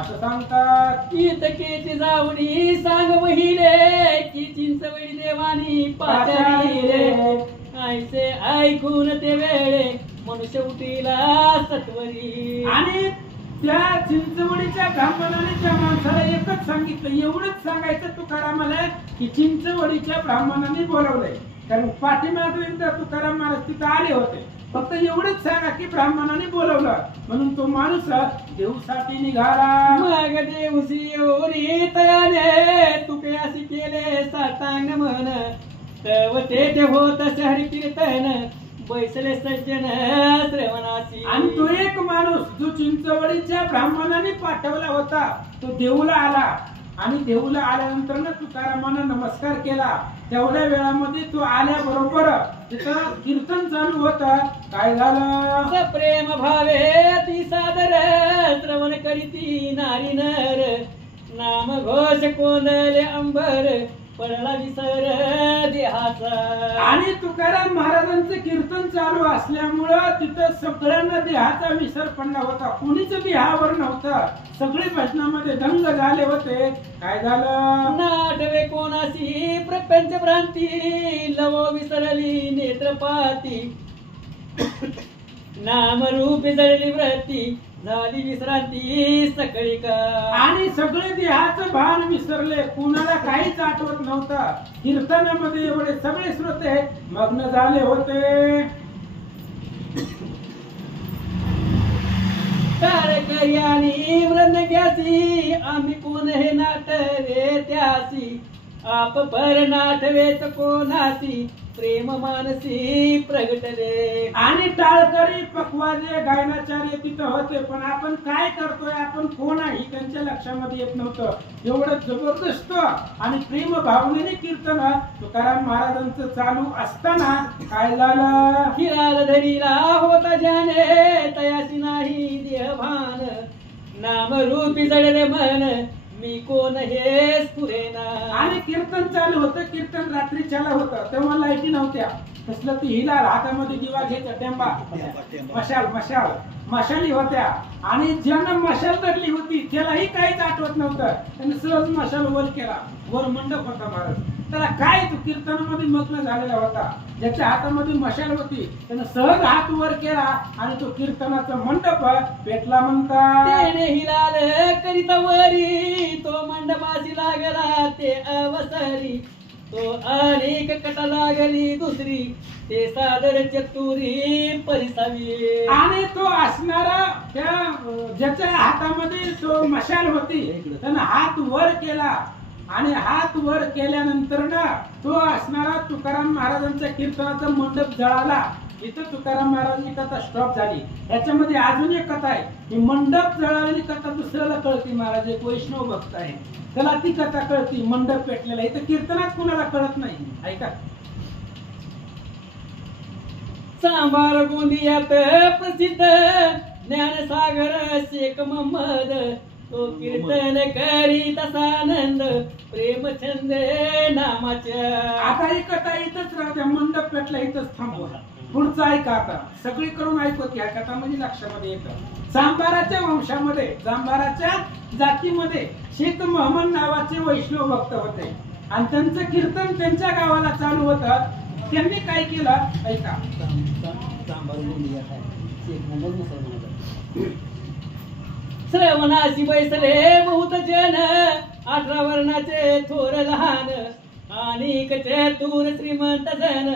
असं सांगतात. इतकेची जाऊनी सांग वहिले की चिंचवडी देवानी पाचारी रे. ऐसे ऐकून ते वेळे मनुष्य उठीला सत्वरी. आणि त्या चिंचवडीच्या ब्राह्मणाने त्या माणसाला एकच सांगितलं एवढंच सांगायचं तुकारामाला की चिंचवडीच्या ब्राह्मणाने बोलवलंय. कारण पाठीमागे एकदा तुकाराम महाराज तिथं आले होते. फक्त एवढंच सांगा की ब्राह्मणाने बोलवलं म्हणून तो माणूस देऊसाठी निघाला. मग देवसी येऊनी तयाने तुके अशी केले सातांग म्हण तव ते होत हरी कीर्तन बैसले सज्जन श्रवणासी. आणि तो एक माणूस जो चिंचवडीच्या ब्राह्मणाने पाठवला होता तो देऊला आला आणि देऊला आल्यानंतर ना तुकारामानं नमस्कार केला. तेवढ्या वेळामध्ये तो आल्याबरोबर तिथं कीर्तन चालू होतं. काय झालं? प्रेम भावे अति सादर श्रवण करीती नारी नर नाम घोष कोंदले अंबर पडला विसर देहाचा. आणि तुकाराम महाराजांचं कीर्तन चालू असल्यामुळं तिथं सगळ्यांना देहाचा विसर पडला होता. कुणीच देहावर नव्हतं. सगळे भजनामध्ये दंग झाले होते. काय झालं? नाटवे कोणासी प्रपंच भ्रांती लवो विसरली नेत्रपाती नाम रूपी जळली व्रती झाली विश्रांती सकळी का. आणि सगळे देहाचं भान विसरले. कुणाला काहीच आठवत नव्हतं. कीर्तनामध्ये एवढे सगळे श्रोते मग्न झाले होते. तारकयानी मृदंग्यासी आम्ही कोण हे नाटवे त्यासी आप पर नाटवेच कोणासी प्रेम मानसी प्रगटले. आणि टाळकरी पक्वाजे गायनाचार्य तिथं होते पण आपण काय करतोय आपण कोण आहे त्यांच्या लक्षामध्ये येत नव्हतं. एवढं जबरदस्त आणि प्रेम भावनेने कीर्तन तुकाराम महाराजांचं चालू असताना काय झालं? हिराल धरीला होता जाने तयासी नाही देहभान नाम रूपी जळले मन मी कोण हे स्फुरेना. आणि कीर्तन चालू होतं. कीर्तन रात्रीच्याला होतं तेव्हा लाईटी नव्हत्या. कसलं ती हिलाल हातामध्ये दिवा घ्यायचा टेंबा मशाली होत्या. आणि ज्यानं मशाल धरली होती त्यालाही काहीच आठवत नव्हतं. त्याने सहज मशाल वर केला. वर मंडप होता महाराज. त्याला काय तो कीर्तनामध्ये मग्न झालेला होता. ज्याच्या हातामध्ये मशाल होती त्यानं सहज हात वर केला आणि तो कीर्तनाचा मंडप पेटला म्हणतात. तेने हिलाल करीता वरी तो मंडपाशी लागला ते अवसरी तो अनेक कटा लागली दुसरी ते सादर चतुरी परिसावी. आणि तो असणारा त्या ज्याच्या हातामध्ये तो मशाल होती त्यानं हात वर केला आणि हात वर केल्यानंतर ना तो असणारा तुकाराम महाराजांच्या कीर्तनाचा मंडप जळाला. इथं तुकाराम महाराजांची कथा स्टॉप झाली. याच्यामध्ये अजून एक कथा आहे. ही मंडप जळालेली कथा दुसऱ्याला कळती. महाराज एक वैष्णव भक्त आहे त्याला ती कथा कळती. मंडप पेटलेला इथं कीर्तनात कुणाला कळत नाही. ऐका. सांबार गोंदियात प्रसिद्ध ज्ञानसागर शेख मोहम्मद तो कीर्तन करी तसा आनंद प्रेम छंद नामाच्या. आता ही कथा इथंच राहते. मंडप पेटला इथंच थांबवा. पुढचं ऐका आता. सगळीकडून ऐकत या कथा म्हणजे लक्षामध्ये येतं. जांभाराच्या वंशामध्ये जांभाराच्या जातीमध्ये शेख मोहम्मद नावाचे वैष्णव भक्त होते आणि त्यांचं कीर्तन त्यांच्या गावाला चालू होतं. त्यांनी काय केलं ऐका. श्रवणाशी बैसले बहुत जन 18 वर्णाचे थोर लहान आणि चतुर श्रीमंत जन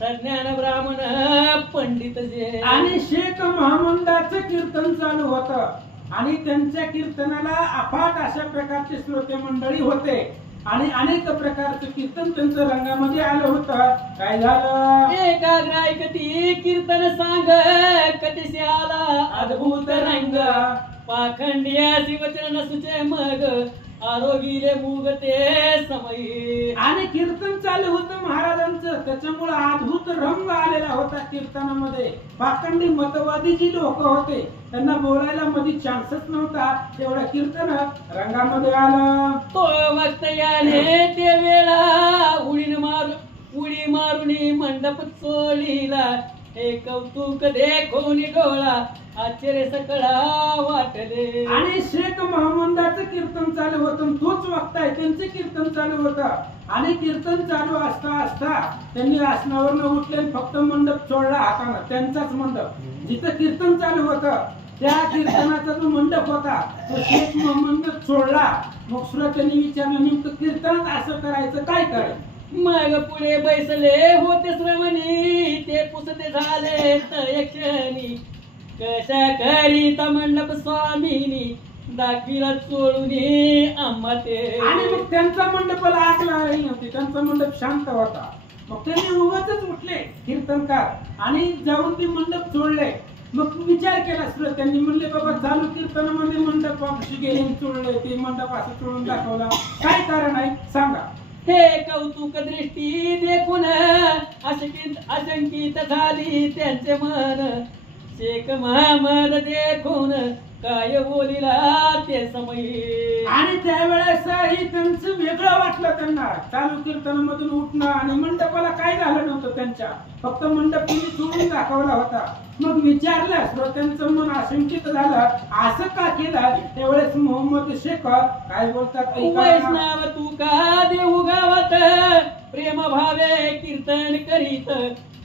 सज्ञान ब्राह्मण पंडित जे. आणि शेख महमदाचं कीर्तन चालू होतं आणि त्यांच्या कीर्तनाला अफाट अशा प्रकारचे श्रोते मंडळी होते आणि अनेक प्रकारचं कीर्तन त्यांचं रंगामध्ये आलं होतं. काय झालं? एकाग्र ऐकती कीर्तन सांग कधीशी आला अद्भुत रंग पाखंडिया शिवचरण सुचे मग आरोगीले मुग ते समयी. आणि कीर्तन चालू होतं महाराजांचं त्याच्यामुळे अद्भुत रंग आलेला होता कीर्तनामध्ये. पाखंडी मतवादी जी लोक होते त्यांना बोलायला मध्ये चान्सच नव्हता. तेवढं कीर्तन रंगामध्ये आलं. तो वक्त याने ते वेळा उडी मारून मंडप चोलीला हे कौतुक देखून डोळा आश्चर्य सकळा वाटले. आणि शेख महमदाचं कीर्तन चालू होतं. तोच वक्त आहे त्यांचे कीर्तन चालू होतं आणि कीर्तन चालू असता असता त्यांनी आसनावरनं उठले फक्त मंडप सोडला हातानं. त्यांचाच मंडप जिथं कीर्तन चालू होतं त्या कीर्तनाचा जो मंडप होता तो शेख महमद सोडला. मग श्रोत्यांनी विचारलं नेमकं कीर्तनात असं करायचं काय करायचं. मग पुढे बैसले होते श्रमणी ते पुसते झाले तयक्षणी कशा करीता मंडप स्वामीनी दाखविला सोडून आम्हा ते. आणि मग त्यांचा मंडपाला आग लागली होती, त्यांचा मंडप शांत होता. मग त्यांनी उगाचच उठले कीर्तनकार आणि जाऊन ते मंडप सोडले. मग विचार केला त्यांनी म्हणले बाबा चालू कीर्तनामध्ये मंडप कशी गेले चोळले, ते मंडप असं चोळून दाखवला, काय कारण आहे सांगा. हे कौतुक दृष्टी देखून अशंकित झाली त्यांचे मन शेख महमद देखून काय बोलिला ते समयी. आणि त्यावेळेसही त्यांचं वेगळं वाटलं त्यांना. चालू कीर्तनामधून उठणं आणि मंडपाला काय झालं नव्हतं त्यांच्या, फक्त मंडप तुम्ही चोळून दाखवला होता. मग विचारलं श्रोत्यांचं मन आशंकित झालं, असं का केलं. त्यावेळेस मोहम्मद शेख काय बोलतात, वैष्णव तू का देऊ गावात प्रेम भावे कीर्तन करीत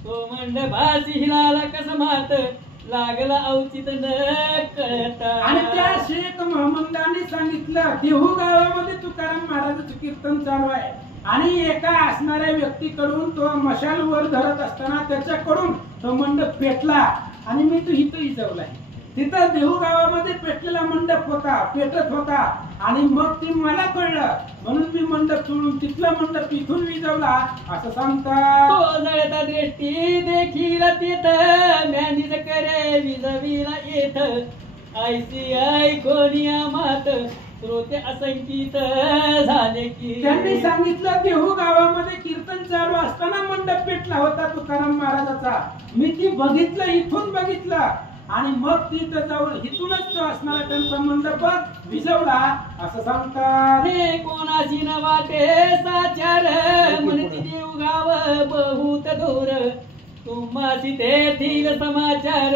तो मंडपाशी हिलाला कसमात लागला औचित न कळता. आणि त्या शेख महमदांनी सांगितलं देहू गावामध्ये तुकाराम महाराजांचं कीर्तन चालू आहे आणि एका असणाऱ्या व्यक्तीकडून तो मशाल वर धरत असताना त्याच्याकडून तो मंडप पेटला आणि मी तो इथं इजवलाय. तिथं देहू गावामध्ये पेटलेला मंडप होता, पेटत होता आणि मग ती मला कळलं म्हणून मी मंडप सोडून तिथला मंडप इथून विजवला असं सांगतात. तो जळता दृष्टी देखील तिथ मॅनीज करे विजविला येत ऐसी ऐकोनी मात श्रोते असंकित झाले की. त्यांनी सांगितलं देहू गावामध्ये कीर्तन चालू असताना मंडप पेटला होता तुकाराम महाराजाचा. मी ती बघितलं, इथून बघितलं आणि मग तिथं जाऊन इथूनच तो असणारा त्यांचा मंडप विजवला असं सांगतात. हे कोणाशी न वाटे साचार म्हणती देव गाव बहुत दूर तुम्हाशी तेथील समाचार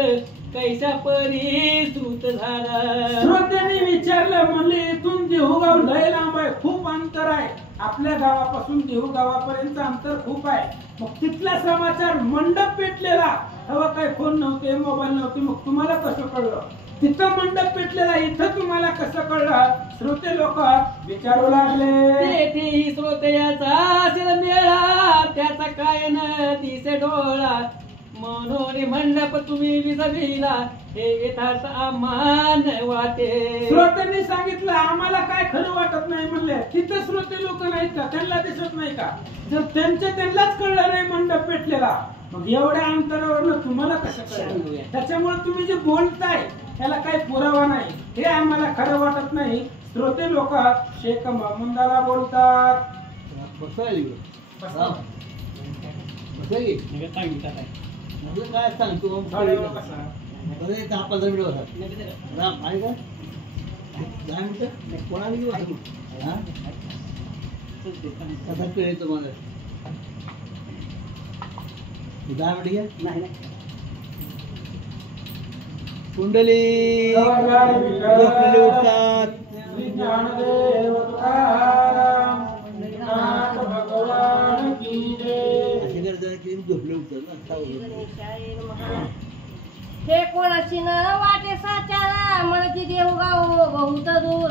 कैसा परी श्रुत झाला. श्रोत्यांनी विचारलं, म्हणले इथून देहूगाव लय लांब आहे, खूप अंतर आहे, आपल्या गावापासून देहू गावापर्यंत अंतर खूप आहे. मग तिथला समाचार मंडप पेटलेला, तेव्हा काही फोन नव्हते, मोबाईल नव्हते, मग तुम्हाला कसं कळलं. तिथं मंडप पेटलेला, इथं तुम्हाला कसं कळलं. श्रोते लोक विचारू लागले. तेथेही श्रोतयाचा असेल मेळा त्याचा काय न दिसे डोळा म्हणून मंडप तुम्ही विजविला हे यथार्थ आम्हान वाटे. श्रोत्यांनी सांगितलं आम्हाला काय खरं वाटत नाही म्हणले. तिथं श्रोते लोक नाहीत का, त्यांना दिसत नाही का. जर त्यांनाच कळलं नाही मंडप पेटलेला, मग एवढ्या अंतरावर तुम्हाला कसं कळलं. त्याच्यामुळे तुम्ही जे बोलताय त्याला काही पुरावा नाही, हे आम्हाला खरं वाटत नाही. श्रोते लोक शेख महमदाला बोलतात. काय सांगतो 10-15 मिनिट राम आहे का 10 मिनिटं कोणाला घेऊ कसा पिळे तुम्हाला 10 मिनिट घ्या नाही कुंडली उठतात ज्ञानदेव तुकाराम नाथ भगवान की जय. झोपले उठतात हे कोणाशी न वाटे साचार म्हणती देवगाव बहुत दूर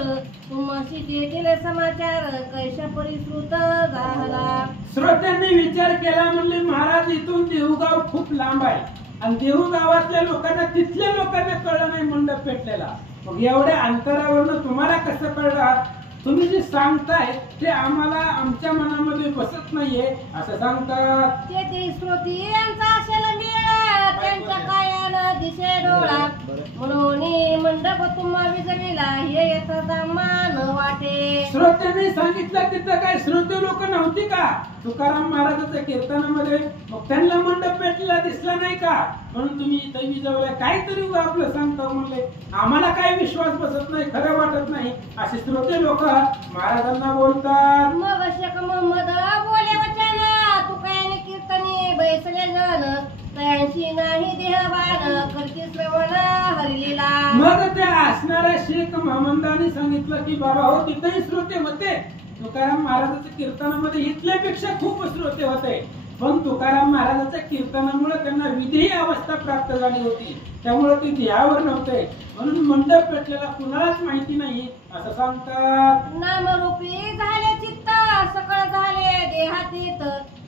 तुम्हाशी तेथील समाचार कैशा परिश्रुत झाला. श्रोत्यांनी विचार केला, म्हणले महाराज इथून देहूगाव खूप लांब आहे आणि देहू गावातल्या लोकांना तिथल्या लोकांना कळलं नाही मंडप पेटलेला. मग एवढ्या अंतरावरनं तुम्हाला कसं कळलं. तुम्ही जे सांगताय ते आम्हाला आमच्या मनामध्ये बसत नाहीये असं सांगतात. तेथे श्रोतीयांचा असेल मेळा त्यांच्या कायानं दिसे डोळा म्हणून मंडप तुम्हा विजविला हे येतात मान वाटे. श्रोत्यांनी सांगितलं तिथं काय श्रोते लोक नव्हती का तुकाराम महाराजांच्या कीर्तनामध्ये. मग त्यांना मंडप पेटलेला दिसला नाही का म्हणून तुम्ही इथं विजवलं. काहीतरी आपलं सांगता म्हणले, आम्हाला काही विश्वास बसत नाही, खरं वाटत नाही असे श्रोते लोक महाराजांना बोलतात. मग शेख महमद बोले वचन तुकायाने कीर्तनी बैसले जण तयांशी नाही देहवान करती श्रवण हरिलीला. मग त्या असणाऱ्या शेख महमदांनी सांगितलं की बाबा हो तिथेही श्रोते होते. तुकाराम महाराजांच्या कीर्तनामध्ये इथल्यापेक्षा खूप श्रोते होते, पण तुकाराम महाराजांच्या कीर्तनामुळे त्यांना विधेयी अवस्था प्राप्त झाली होती, त्यामुळे ते ध्येयावर नव्हते म्हणून मंडप पेटलेला कुणालाच माहिती नाही असं सांगतात. नामरूपी झाले चित्त सकळ झाले देहातीत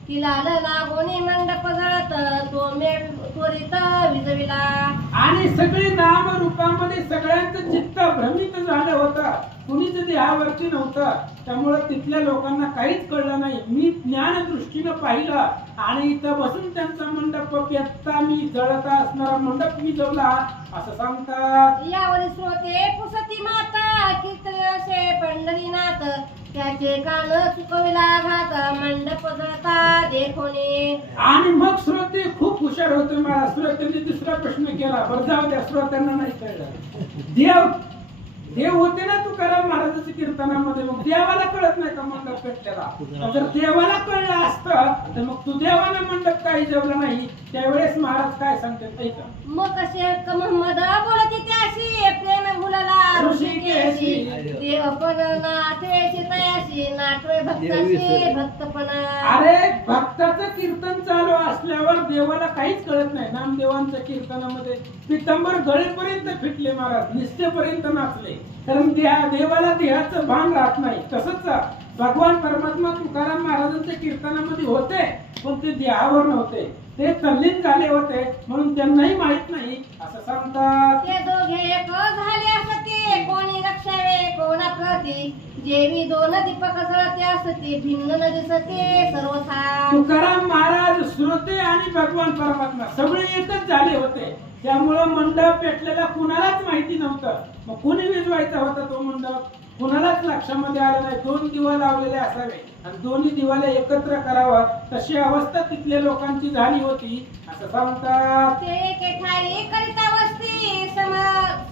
किलाल लागोनी मंडप जळत तो मेळ त्वरित विजविला. आणि सगळे नाम रूपामध्ये सगळ्यांचं चित्त भ्रमित झालं होतं. कुणीच देहावरती नव्हतं. त्यामुळे तिथल्या लोकांना काहीच कळलं नाही. मी ज्ञान दृष्टीनं पाहिलं आणि इथं बसून त्यांचा मंडप पेटता मी जळता असणारा मंडप विजवला असं सांगतात. यावरील श्रोते पुसती माता कीर्तनाचे पंढरीनाथ त्याचे कान चुकविला घात मंडप जळता देखोने. आणि मग श्रोते खूप हुशार होते. मला श्रोत्यांनी दुसरा प्रश्न केला. बरं जाऊ द्या, श्रोत्यांना नाही कळलं. देव होते ना तुकाराम महाराजांच्या कीर्तनामध्ये. मग देवाला कळत नाही का मंडप पेटलेला? जर देवाला कळलं असतं तर मग तू देवाला मंडप काही जेवला नाही. त्यावेळेस महाराज काय सांगतात ऐका. मग कसे मोहम्मद बोलती त्याशी प्रेम मुलाला ऋषिकेशी देव पण नाथेची तयाशी नाटवे भक्ताशी भक्तपणा. अरे भक्ताचं कीर्तन चालू असल्यावर देवाला काहीच कळत नाही. नामदेवांच्या कीर्तनामध्ये पितंबर गळेपर्यंत फिटले महाराज, निष्ठेपर्यंत नाचले. कारण देवाला देहाचं भान राहत नाही. तसंच भगवान परमात्मा तुकाराम महाराजांच्या कीर्तनामध्ये होते पण ते देहावर नव्हते. ते तल्लीन झाले होते म्हणून त्यांनाही माहित नाही असं सांगतात. ते दोघे एक झाले असते कोणी रक्षावे कोणाप्रती जेवी दोन दीपक जळते असते भिन्न न दिसते सर्वथा. तुकाराम महाराज श्रोते आणि भगवान परमात्मा सगळे एकच झाले होते. त्यामुळं मंडप पेटलेला कुणालाच माहिती नव्हतं. मग कोणी विजवायचा होता तो मंडप कुणालाच लक्षामध्ये आलं नाही. 2 दिवा लावलेले असावे आणि दोन्ही दिवाला एकत्र करावा तशी अवस्था तिथल्या लोकांची झाली होती असं सांगतात. ते एके ठाई करिता वस्ती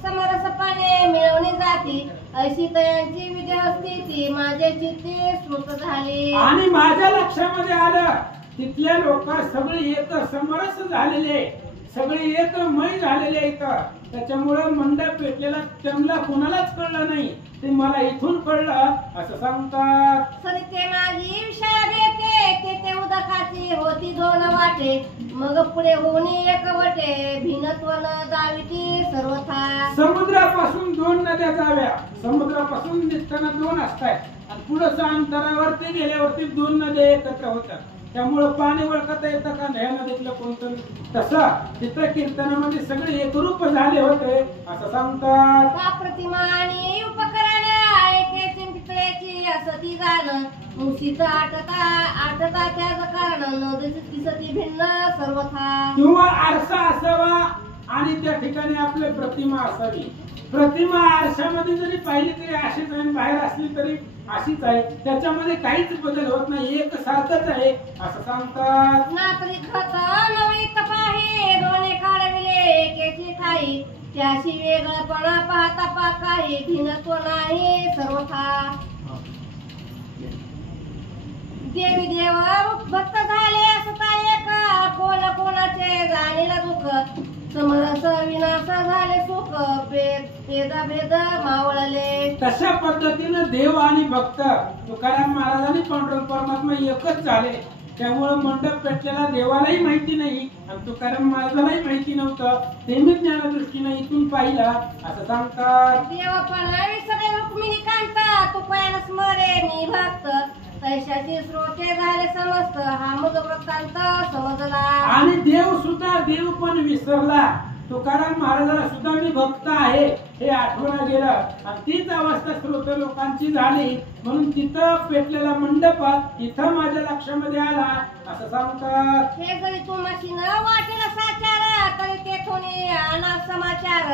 समरसपणे मिळवली जाती अशी तयांची विजय स्थिती माझे चित्ते स्फुट झाले. आणि माझ्या लक्षामध्ये आलं तिथल्या लोक सगळे एक समरस झालेले, सगळे एकमय झालेले इथं. त्याच्यामुळे मंडप पेटलेला त्यांना कोणालाच कळलं नाही. ते मला इथून कळलं असं सांगतात. सरिते माझी विशाळ बेटे ते उदकाची होती 2 वाटे मग पुढे होणी एक वटे भिन्नत्व न जावीती सर्वथा. समुद्रापासून 2 नद्या जाव्या. समुद्रापासून निघताना 2 असतात आणि पुढच्या अंतरावरती गेल्यावरती 2 नद्या एकत्र होतात. त्यामुळं पाणी ओळखता येतं का ह्या नदीतलं कोणतं. तसं तिथं कीर्तनामध्ये सगळे एकरूप झाले होते असं सांगतात. प्रतिमा आणि उपकरण एकेची पितळेची असती जाण मुशीत आटता त्याचं कारण न दिसती भिन्न सर्वथा. किंवा आरसा असावा आणि त्या ठिकाणी आपले प्रतिमा असावी. प्रतिमा आरशामध्ये जरी पाहिली तरी अशीच आहे, बाहेर असली तरी अशीच आहे. त्याच्यामध्ये काहीच बदल होत नाही, एक सारखंच आहे असं सांगतात. नातरी खत नवी तपाहे दोन्ही काढविले एकेची ठाई त्याशी वेगळपणा पाहता पा काही भिन्नत्व नाही सर्वथा. देवी देव भक्त झाले असता एक कोण कोणाचे जाणीला दुःख समरस विनाश झाले सुख भेद मावळले. तशा पद्धतीनं देव आणि भक्त तुकाराम महाराज आणि पांडुरंग परमात्मा एकच झाले. त्यामुळे मंडप पेटलेला देवालाही माहिती नाही आणि तुकाराम महाराजालाही माहिती नव्हतं. ते मी ज्ञानदृष्टीने इथून पाहिला असं सांगतात. देव पण विसरे रुक्मिणी कांता तुपयान स्मरे मी भक्त तैशाची श्रोते झाले समस्त हा मग वृत्तांत समजला. आणि देव पण विसरला. तुकाराम महाराजाला सुद्धा मी भक्त आहे हे आठवण गेलं आणि तीच अवस्था श्रोते लोकांची झाली. म्हणून तिथं पेटलेला मंडप इथं माझ्या लक्षामध्ये आला असं सांगतात. हे जरी तुम्हाशी न वाटेल साचार तरी तेथून आणा समाचार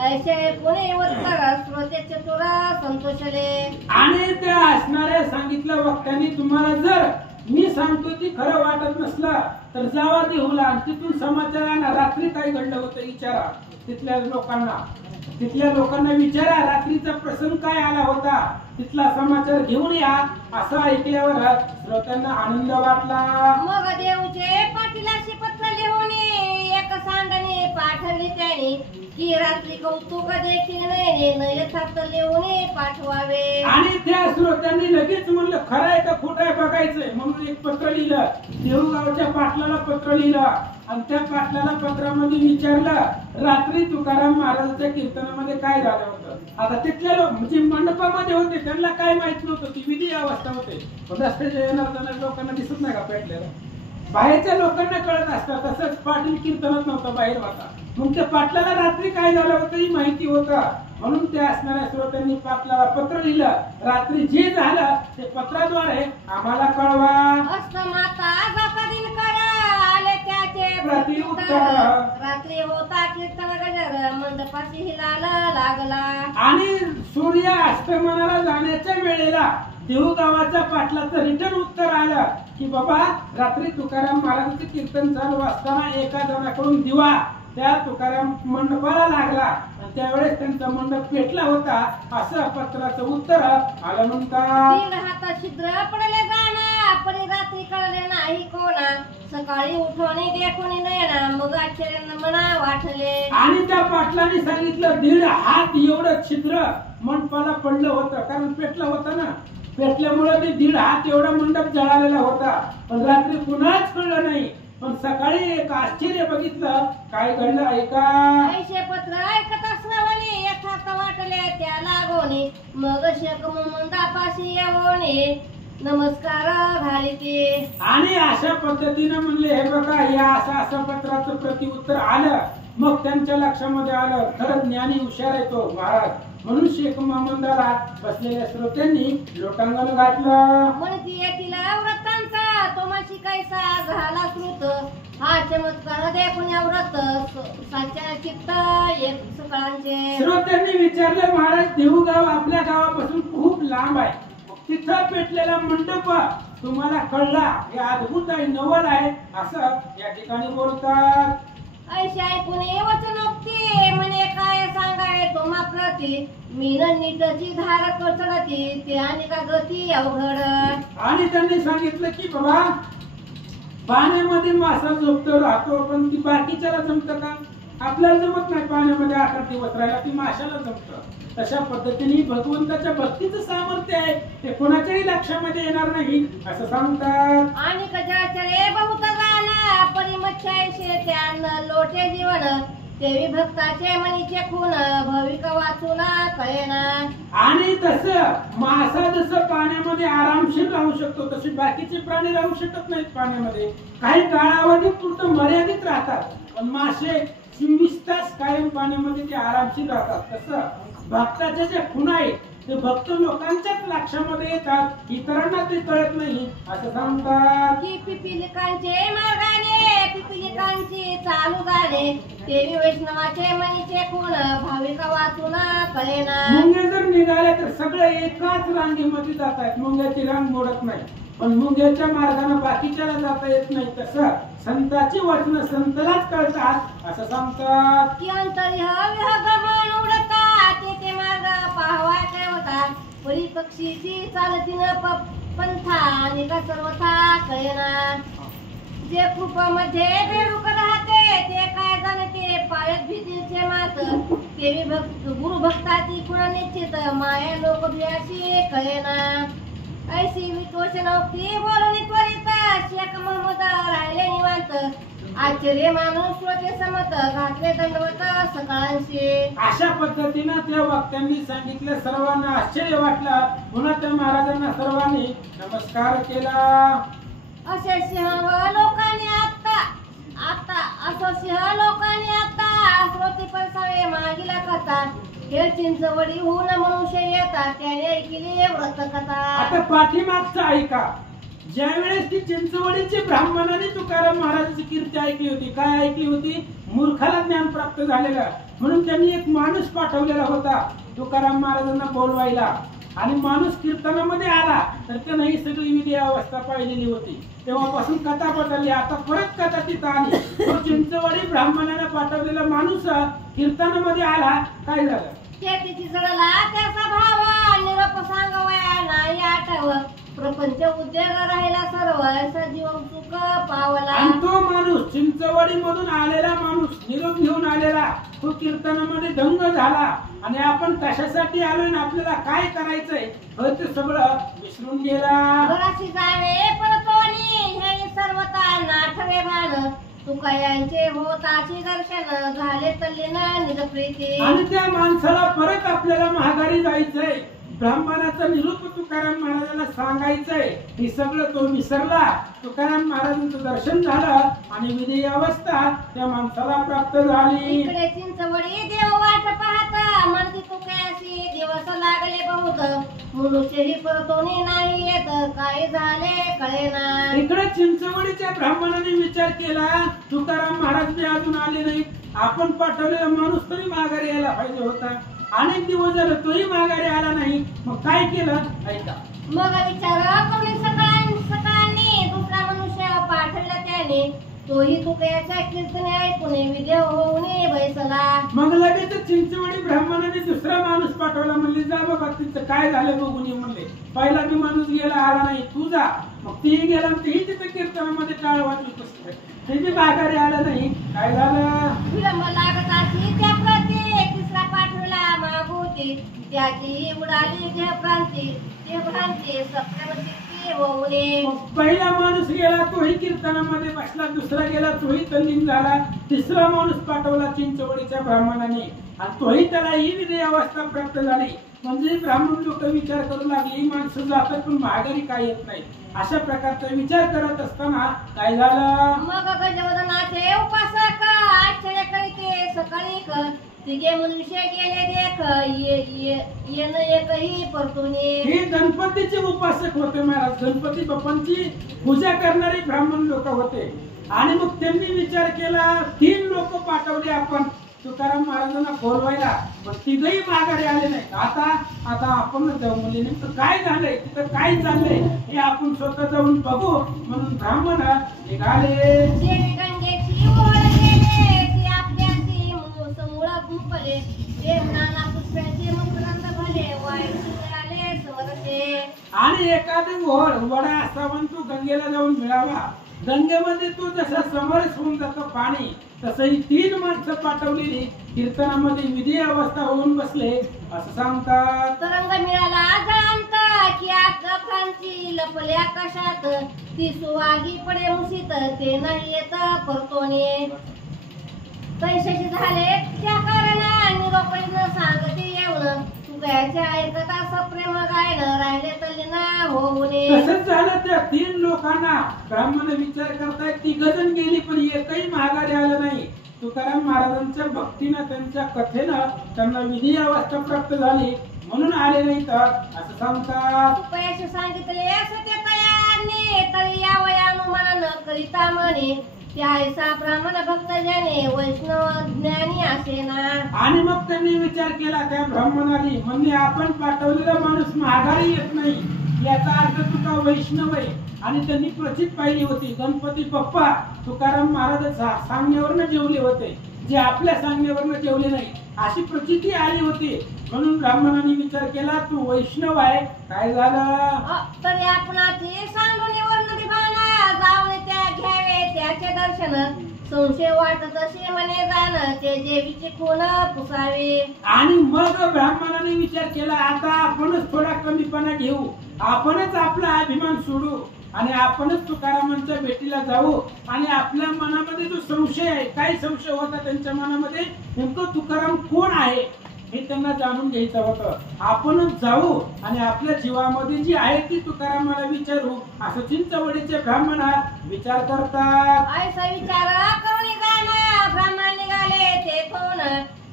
ऐसे कोणी उत्तर श्रोते चतुर संतोषले. आणि त्या असणाऱ्या सांगितलं वक्त्यांनी तुम्हाला जर मी सांगतो ती खरं वाटत नसला तर जावा देऊला आणि तिथून समाचार आणा. रात्री काय घडलं होतं विचारा तिथल्या लोकांना विचारा रात्रीचा प्रसंग काय आला होता. तिथला समाचार घेऊन या असं ऐकल्यावर श्रोत्यांना आनंद वाटला. मग देवचे पाटीलाशी पत्र लिहून एक सांडणी पाठवली त्याने की रात्री कौतुक देखील नाही यथार्थ लिहून पाठवावे. आणि त्या श्रोत्यांनी लगेच म्हणलं खरं आहे का खोटं आहे बघायचंय म्हणून एक पत्र लिहिलं. देऊळगावच्या पाटलाला पत्र लिहिलं आणि त्या पाटलाला पत्रामध्ये विचारलं रात्री तुकाराम महाराजांच्या कीर्तनामध्ये काय झालं होतं. आता तिथले लोक म्हणजे मंडपामध्ये होते त्यांना काय माहित नव्हतं ती विधी अवस्था होते. पण रस्त्याच्या येणाऱ्या लोकांना दिसत नाही का पेटलेला. बाहेरच्या लोकांना कळत असतं. तसंच पाटील कीर्तनात नव्हता बाहेर होता. मग त्या पाटलाला रात्री काय झालं होतं ही माहिती होतं. म्हणून त्या असणाऱ्या श्रोत्यांनी पाटलाला पत्र लिहिलं. रात्री जे झालं ते पत्राद्वारे आम्हाला कळवा. माता जाता दिनकर आले त्याचे प्रत्युत्तर. रात्री होता कीर्तन गजर मंडपाशी हिलाला लागला. आणि सूर्य अस्तमनाला जाण्याच्या वेळेला देऊळगावाच्या पाटलाचं रिटर्न उत्तर आलं की बाबा रात्री तुकाराम महाराजांचे कीर्तन चालू असताना एका जणाकडून दिवा त्या तुकाराम मंडपाला लागला आणि त्यावेळेस त्यांचा मंडप पेटला होता असं पत्राचं उत्तर आलं. म्हणतात तीन हात छिद्र पडले जाणा परी रात्री कळले नाही कोणा सकाळी उठवणी देखुनी नयना मग आश्चर्यानं मना वाटले. आणि त्या पाटलाने सांगितलं 1.5 हात एवढं छिद्र मंडपाला पडलं होतं कारण पेटलं होतं ना. पेटल्यामुळे ते 1.5 हात एवढा मंडप जळालेला होता. पण रात्री कुणाच कळलं नाही. पण सकाळी एक आश्चर्य बघितलं. काय घडलं ऐका. ऐशे पत्र ऐकत श्रवणी यथार्थ वाटले त्या लागोनी मग शेक मंदापाशी येवोनी नमस्कार घालिते. आणि अशा पद्धतीने म्हणले हे बघा या असं पत्राचं प्रतिउत्तर आलं. मग त्यांच्या लक्षामध्ये आलं खरं ज्ञानी हुशार आहे तो महाराज. म्हणून शेख महमदाला बसलेल्या श्रोत्यांनी लोटांगण घातलं. म्हणती येथील व्रतांचा तोमाशी कैसा झाला श्रुत हा चमत्कार देखून या व्रत साच्या चित्त एक सकाळचे. श्रोत्यांनी विचारले महाराज देऊगाव आपल्या गावापासून खूप लांब आहे. तिथं पेटलेला मंडप तुम्हाला कळला हे अद्भुत आहे नवल आहे असं या ठिकाणी बोलतात. ऐशी ऐकून वचनोक्ती म्हणे काय सांगाय तुम्हा प्रती मीन नीटची धार कोसळती ते आणि का गती अवघड. आणि त्यांनी सांगितलं की बाबा पाण्यामध्ये मासा झोपतो राहतो पण ती बाकीच्याला जमतं का. आपल्याला जमत नाही पाण्यामध्ये 8 दिवस राहायला ती माशाला जमतं. तशा पद्धतीने भगवंताच्या भक्तीचं सामर्थ्य आहे ते कोणाच्याही लक्षामध्ये येणार नाही असं सांगतात. आणि कजाचरे बहुत जाना परिमच्छायशे त्यान लोटे जीवन देवी भक्ताचे मनीचे खून भविक वाचूला कळेना. आणि तसं मासा जसं पाण्यामध्ये आरामशीर राहू शकतो तसे बाकीचे प्राणी राहू शकत नाहीत पाण्यामध्ये. काही काळावधी पुरतं मर्यादित राहतात पण मासे 24 तास कायम पाण्यामध्ये ते आरामशीर राहतात. तसं भक्ताचे जे खून आहेत ते भक्त लोकांच्याच लक्षामध्ये येतात इतरांना ते कळत नाही असं सांगतात. की पिपिलिकांचे मार्गाने पिपिलिकांची चालू झाले देवी वैष्णवाचे मनीचे खून भाविक वाचून कळेना. मुंगे जर निघाले तर सगळे एकाच रांगेमध्ये जात आहेत. मुंग्याची रांग मोडत नाही पण मुंग्याच्या मार्गाने बाकीच्याला जाता येत नाही. तसं संताची वचन संतलाच कळतात असं सांगतात. की अंतरी गमन उडता ते मार्ग पाहवाय काय होता परी पक्षीची चालतीन पंथा आणि का सर्वथा कळेना. जे कृपामध्ये बेडूक राहते ते काय जाणते पायत भीतीचे मात देवी भक्त गुरु भक्ताची कुणा निश्चित माया लोक भियाशी कळेना. ऐशी वितोषणोक्ती बोलणी त्वरित शेख महमूद राहिले निवांत आश्चर्य माणूस श्रोते समत घातले दंडवत सकाळशी. अशा पद्धतीनं त्या वक्त्यांनी सांगितलं. सर्वांना आश्चर्य वाटलं. पुन्हा त्या महाराजांना सर्वांनी नमस्कार केला. असे सिंह लोकांनी आता असं सिंह लोकांनी आता श्रोते परसावे मागीला कथा हे चिंचवडी होऊन मनुष्य येतात त्याने ऐकली व्रत कथा. आता पाठीमागचं ऐका. ज्या वेळेस ती चिंचवडीची ब्राह्मणाने तुकाराम महाराजांची कीर्ती ऐकली होती काय ऐकली होती मूर्खाला ज्ञान प्राप्त झालेलं म्हणून त्यांनी एक माणूस पाठवलेला होता तुकाराम महाराजांना बोलवायला. आणि माणूस कीर्तनामध्ये आला तर त्यानं ही सगळी विधी अवस्था पाहिलेली होती. तेव्हापासून कथा बदलली. आता परत कथा तिथं आली. तो चिंचवडी ब्राह्मणाने पाठवलेला माणूस कीर्तनामध्ये आला. काय झालं शेतीची जडला त्याचा भाव निरोप सांगवया नाही आठव प्रपंच उद्योग राहिला सर्व सजीवन सुख पावला. आणि तो माणूस चिंचवडी मधून आलेला माणूस निरोप घेऊन आलेला तो कीर्तनामध्ये दंग झाला आणि आपण कशासाठी आलोय ना आपल्याला काय करायचंय ते सगळं विसरून गेला. घराशी जावे परतोनी हे सर्वता नाठवे भान तुका यांचे होताची दर्शन झाले तल्लीन निज प्रीती. आणि त्या माणसाला परत आपल्याला महागारी जायचंय. ब्राह्मणाचा निरूप तुकाराम महाराजांना सांगायचंय. हे सगळं तो विसरला. तुकाराम महाराजांचं दर्शन झालं आणि विधी अवस्था त्या माणसाला प्राप्त झाली. इकडे चिंचवडी देव वाट पाहता म्हणती तुकयाशी दिवस लागले बहुत मनुष्यही परतोनी नाही येत काय झाले कळेना. इकडे चिंचवडीच्या ब्राह्मणाने विचार केला तुकाराम महाराज बी अजून आले नाही. आपण पाठवलेला माणूस तरी माघारी यायला पाहिजे होता. अनेक दिवस झाले तोही माघारी आला नाही. मग काय केलं ऐका. मग विचार कोणी सकाळी दुसरा मनुष्य पाठवला त्याने तोही तुकयाच्या कीर्तने ऐकून विधेय होऊन बैसला. मग लगेच चिंचवडी ब्राह्मणाने दुसरा माणूस पाठवला. म्हणले जा बाबा तिचं काय झालं बघून ये म्हणले. पहिला बी माणूस गेला आला नाही तू जा. मग तीही गेला तीही तिथे कीर्तनामध्ये टाळ वाजवत असते. ते बी माघारी आलं नाही. काय झालं विलंब लागत अशी त्या प्रती तिसरा पाठवला मागोती त्याची उडाली जे प्रांती ते भ्रांती सप्तमती होऊने. पहिला माणूस गेला तोही कीर्तनामध्ये बसला. दुसरा गेला तोही तल्लीन झाला. तिसरा माणूस पाठवला चिंचवडीच्या ब्राह्मणाने आणि तोही त्याला ही विधी अवस्था प्राप्त झाली. म्हणजे ब्राह्मण लोक विचार करू लागली माणसं जातात पण माघारी काय येत नाही. अशा प्रकारचा विचार करत असताना काय झालं. मग गजवदनाचे उपासक आश्चर्य करीते सकाळी तिघे मनुष्य गेले देख येन एकही परतुनी. हे गणपतीचे उपासक होते महाराज. गणपती बाप्पांची पूजा करणारे ब्राह्मण लोक होते. आणि मग त्यांनी विचार केला 3 लोक पाठवले आपण तुकाराम महाराजांना बोलवायला. पण तिघही माघारी आले नाही. आता आपण जाऊ म्हणजे नेमकं काय झालंय तिथं काय चाललंय हे आपण स्वतः जाऊन बघू म्हणून ब्राह्मण निघाले. देवी गंगेची ओळ गेले ती आपल्याशी मूळ गुंपले ते नाना पुष्पांचे मकरंद भले वायू आले समरसे. आणि एखादी वडा असावा तू गंगेला जाऊन मिळावा. गंगेमध्ये तू जसा समरस होऊन जातो पाणी तसंही 3 माणसं पाठवलेली कीर्तनामध्ये विधी अवस्था होऊन बसले असं सांगतात. तरंग मिळाला जळांत की आकाशांची लपले आकाशात ती सुवागी पडे मुसीत ते नाही येत परतोने. पैशाचे झाले त्या कारणाने निरोपण सांगते येऊन तुकयाचे ऐकत असं प्रेम गायन राहिले तल्ली ना होऊने. तसंच झालं त्या 3 लोकांना. ब्राह्मण विचार करतायत ती गजन गेली पण एकही माघारी आलं नाही. तुकाराम महाराजांच्या भक्तीनं त्यांच्या कथेनं त्यांना विधी अवस्था प्राप्त झाली म्हणून आले नाही तर असं सांगतात. तुकयाचे सांगितले असं ते तयाने तरी या वयानुमान करिता म्हणे त्या ऐसा ब्राह्मण भक्त ज्याने वैष्णव ज्ञानी असेना. आणि मग त्यांनी विचार केला त्या ब्राह्मणाने म्हणजे आपण पाठवलेला माणूस माघारी येत नाही याचा अर्थ तुका वैष्णव आहे. आणि त्यांनी प्रचित पाहिली होती गणपती बाप्पा तुकाराम महाराज सांगण्यावरनं जेवले होते जे आपल्या सांगण्यावरनं जेवले नाही अशी प्रचिती आली होती. म्हणून ब्राह्मणाने विचार केला तू वैष्णव आहे. काय झालं तरी आपणाची सांडुणीवरून विभाना जाऊन त्या घ्यावे त्याचे दर्शन संशय वाटत असे म्हणे जाण ते देवीचे खून पुसावे. आणि मग ब्राह्मणाने विचार केला आता आपणच थोडा कमीपणा घेऊ. आपणच आपला अभिमान सोडू आणि आपणच तुकारामांच्या भेटीला जाऊ. आणि आपल्या मनामध्ये जो संशय आहे काय संशय होता त्यांच्या मनामध्ये नेमकं तुकाराम कोण आहे हे त्यांना जाणून घ्यायचं होतं. आपणच जाऊ आणि आपल्या जीवामध्ये जी आहे ती तुकारामाला विचारू असं चिंचवडीचे ब्राह्मण विचार करतात. ऐसा विचार करून निघाला ब्राह्मण निघाले ते कोण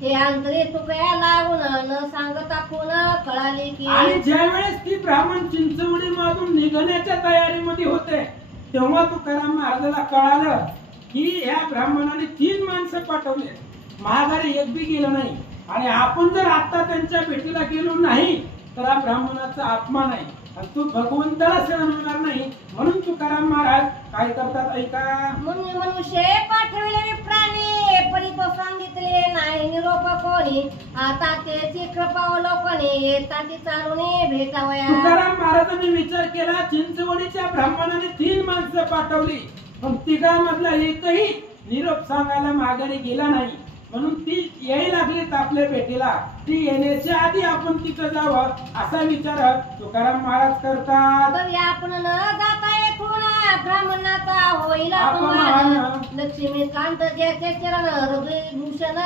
हे अंतरे तुकया लागून न सांगता कोण कळाले की. आणि ज्यावेळेस ती ब्राह्मण चिंचवडी मधून निघण्याच्या तयारीमध्ये होते तेव्हा तुकाराम महाराजाला कळालं की या ब्राह्मणाने 3 माणसं पाठवले महागारी एक बी गेलं नाही. आणि आपण जर आता त्यांच्या भेटीला गेलो नाही तर हा ब्राह्मणाचा अपमान आहे आणि तू भगवंताला सहन होणार नाही. म्हणून तुकाराम महाराज काय करतात ऐका. मनुष्य पाठवले प्राणी परी तो सांगितले नाही निरोप कोणी कोणी आता त्याची कृपा लोकांनी येताची चालूने भेटावया. तुकाराम महाराजांनी विचार केला, चिंचवडीच्या ब्राह्मणाने 3 माणसं पाठवली, पण तिघांमधला एकही निरोप सांगायला माघारी गेला नाही. म्हणून ती यायला लागलीत आपल्या भेटीला. ती येण्याच्या आधी आपण तिथं जावं असा विचार तुकाराम महाराज करतात. तरी आपण न जाता येथून ब्राह्मणाचा होईल अपमान. लक्ष्मीकांत ज्याचे चरण हृदय भूषण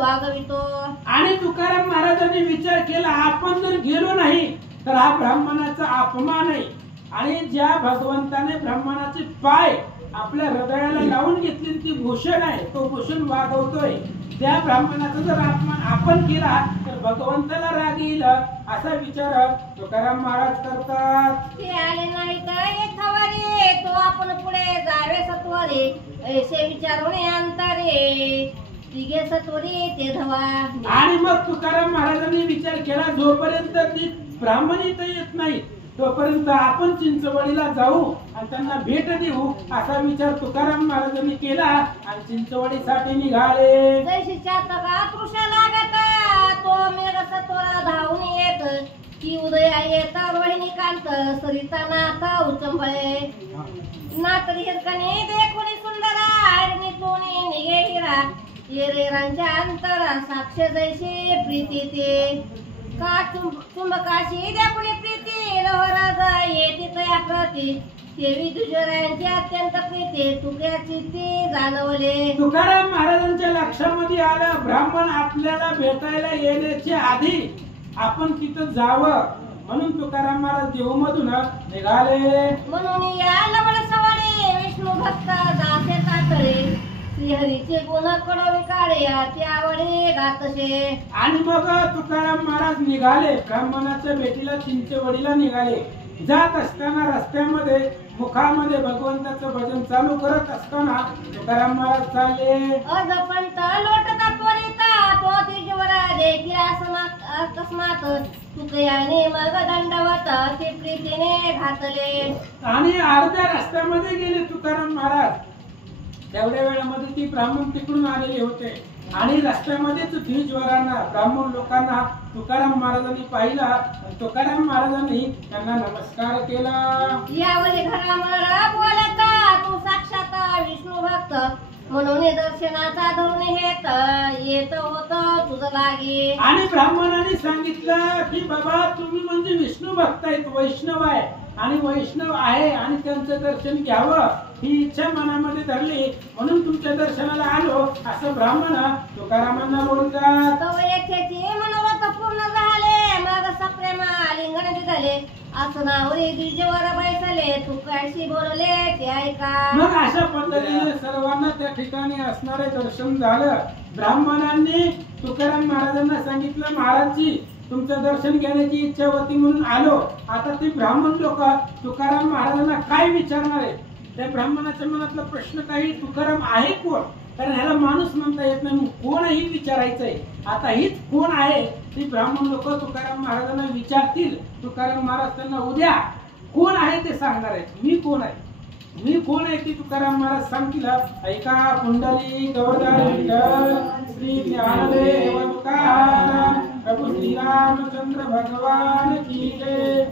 वागवितो. आणि तुकाराम महाराजांनी विचार केला, आपण जर गेलो नाही तर हा ब्राह्मणाचा अपमान आहे. आणि ज्या भगवंताने ब्राह्मणाचे पाय आपल्या हृदयाला लावून घेतली ती भूषण आहे, तो भूषण वागवतोय. त्या ब्राह्मणाचा जर अपमान आपण केला तर भगवंताला राग येईल असा विचार तुकाराम महाराज करतात. ते आले नाही तर येथावरे तो आपण पुढे जावे सत्वरे ऐसे विचारून अंतरे तिघे सत्वरे ते धवा. आणि मग तुकाराम महाराजांनी विचार केला, जोपर्यंत ती ब्राह्मण इथं येत नाही तोपर्यंत आपण चिंचवडीला जाऊ आणि त्यांना भेट देऊ असा विचार तुकाराम महाराजांनी केला आणि चिंचवडीसाठी निघाले. जैशीच्या तगा पुरुषा लागत तो मेघ सत्वरा धावून येत की उदया येत रोहिणी कांत सरिता नाथ उचंबळे नातरी हिरकणी देखुनी सुंदरा हरणी तोनी निघे हिरा येरेरांच्या अंतरा साक्ष जैसे प्रीती ते का चुंबकाशी देखुनी प्रीती लोहराज येते तया प्रती देवी दुजरांची अत्यंत प्रीती तुक्याची ती जाणवले. तुकाराम महाराजांच्या लक्षामध्ये आलं, ब्राह्मण आपल्याला भेटायला येण्याच्या आधी आपण तिथं जावं. म्हणून तुकाराम महाराज देहूमधून निघाले. म्हणून या लवड सवाडे विष्णू भक्त दासे तातळे श्रीहरीचे गुण कडवे काढे त्यावडे गातसे. आणि मग तुकाराम महाराज निघाले ब्राह्मणाच्या भेटीला चिंचवडीला निघाले. जात असताना रस्त्यामध्ये मुखामध्ये भगवंताचं भजन चालू करत असताना तुकाराम महाराज चालले. अर्धपंत लोटता त्वरिता तो तिजवर देखील अकस्मात तुकयाने मग दंडवत ते प्रीतीने घातले. आणि अर्ध्या रस्त्यामध्ये गेले तुकाराम महाराज. तेवढ्या वेळामध्ये ती ब्राह्मण तिकडून आलेले होते आणि रस्त्यामध्येच द्विजवरांना ब्राह्मण लोकांना तुकाराम महाराजांनी पाहिला. तुकाराम महाराजांनी त्यांना नमस्कार केला. यावरी घरामर बोलता तू साक्षात विष्णू भक्त म्हणून दर्शनाचा धरून येत होत तुझं लागे. आणि ब्राह्मणांनी सांगितलं की बाबा तुम्ही म्हणजे विष्णू भक्त आहेत, वैष्णव आहे आणि वैष्णव आहे आणि त्यांचं दर्शन घ्यावं ही इच्छा मनामध्ये धरली म्हणून तुमच्या दर्शनाला आलो असं ब्राह्मण तुकारामांना बोलतात. तव येथेची मनोरथ पूर्ण झाले मग सप्रेम आलिंगन दिले आसनावरी द्विजवर बैसले तू काशी बोलले ते ऐका. मग अशा पद्धतीने सर्वांना त्या ठिकाणी असणारे दर्शन झालं. ब्राह्मणांनी तुकाराम महाराजांना सांगितलं, महाराजजी तुमचं दर्शन घेण्याची इच्छा होती म्हणून आलो. आता ते ब्राह्मण लोक तुकाराम महाराजांना काय विचारणार आहे? त्या ब्राह्मणाच्या मनातला प्रश्न काही तुकाराम आहे कोण, कारण ह्याला माणूस म्हणता येत नाही, कोण ही विचारायचंय. आता हीच कोण आहे ती ब्राह्मण लोक तुकाराम महाराजांना विचारतील. तुकाराम महाराज त्यांना उद्या कोण आहे ते सांगणार आहेत. मी कोण आहे, मी कोण आहे ती तुकाराम महाराज सांगतील. ऐका पुंडली गवदार विठ्ठल श्री ज्ञानदेव तुकाराम प्रभू श्री रामचंद्र भगवान की जय.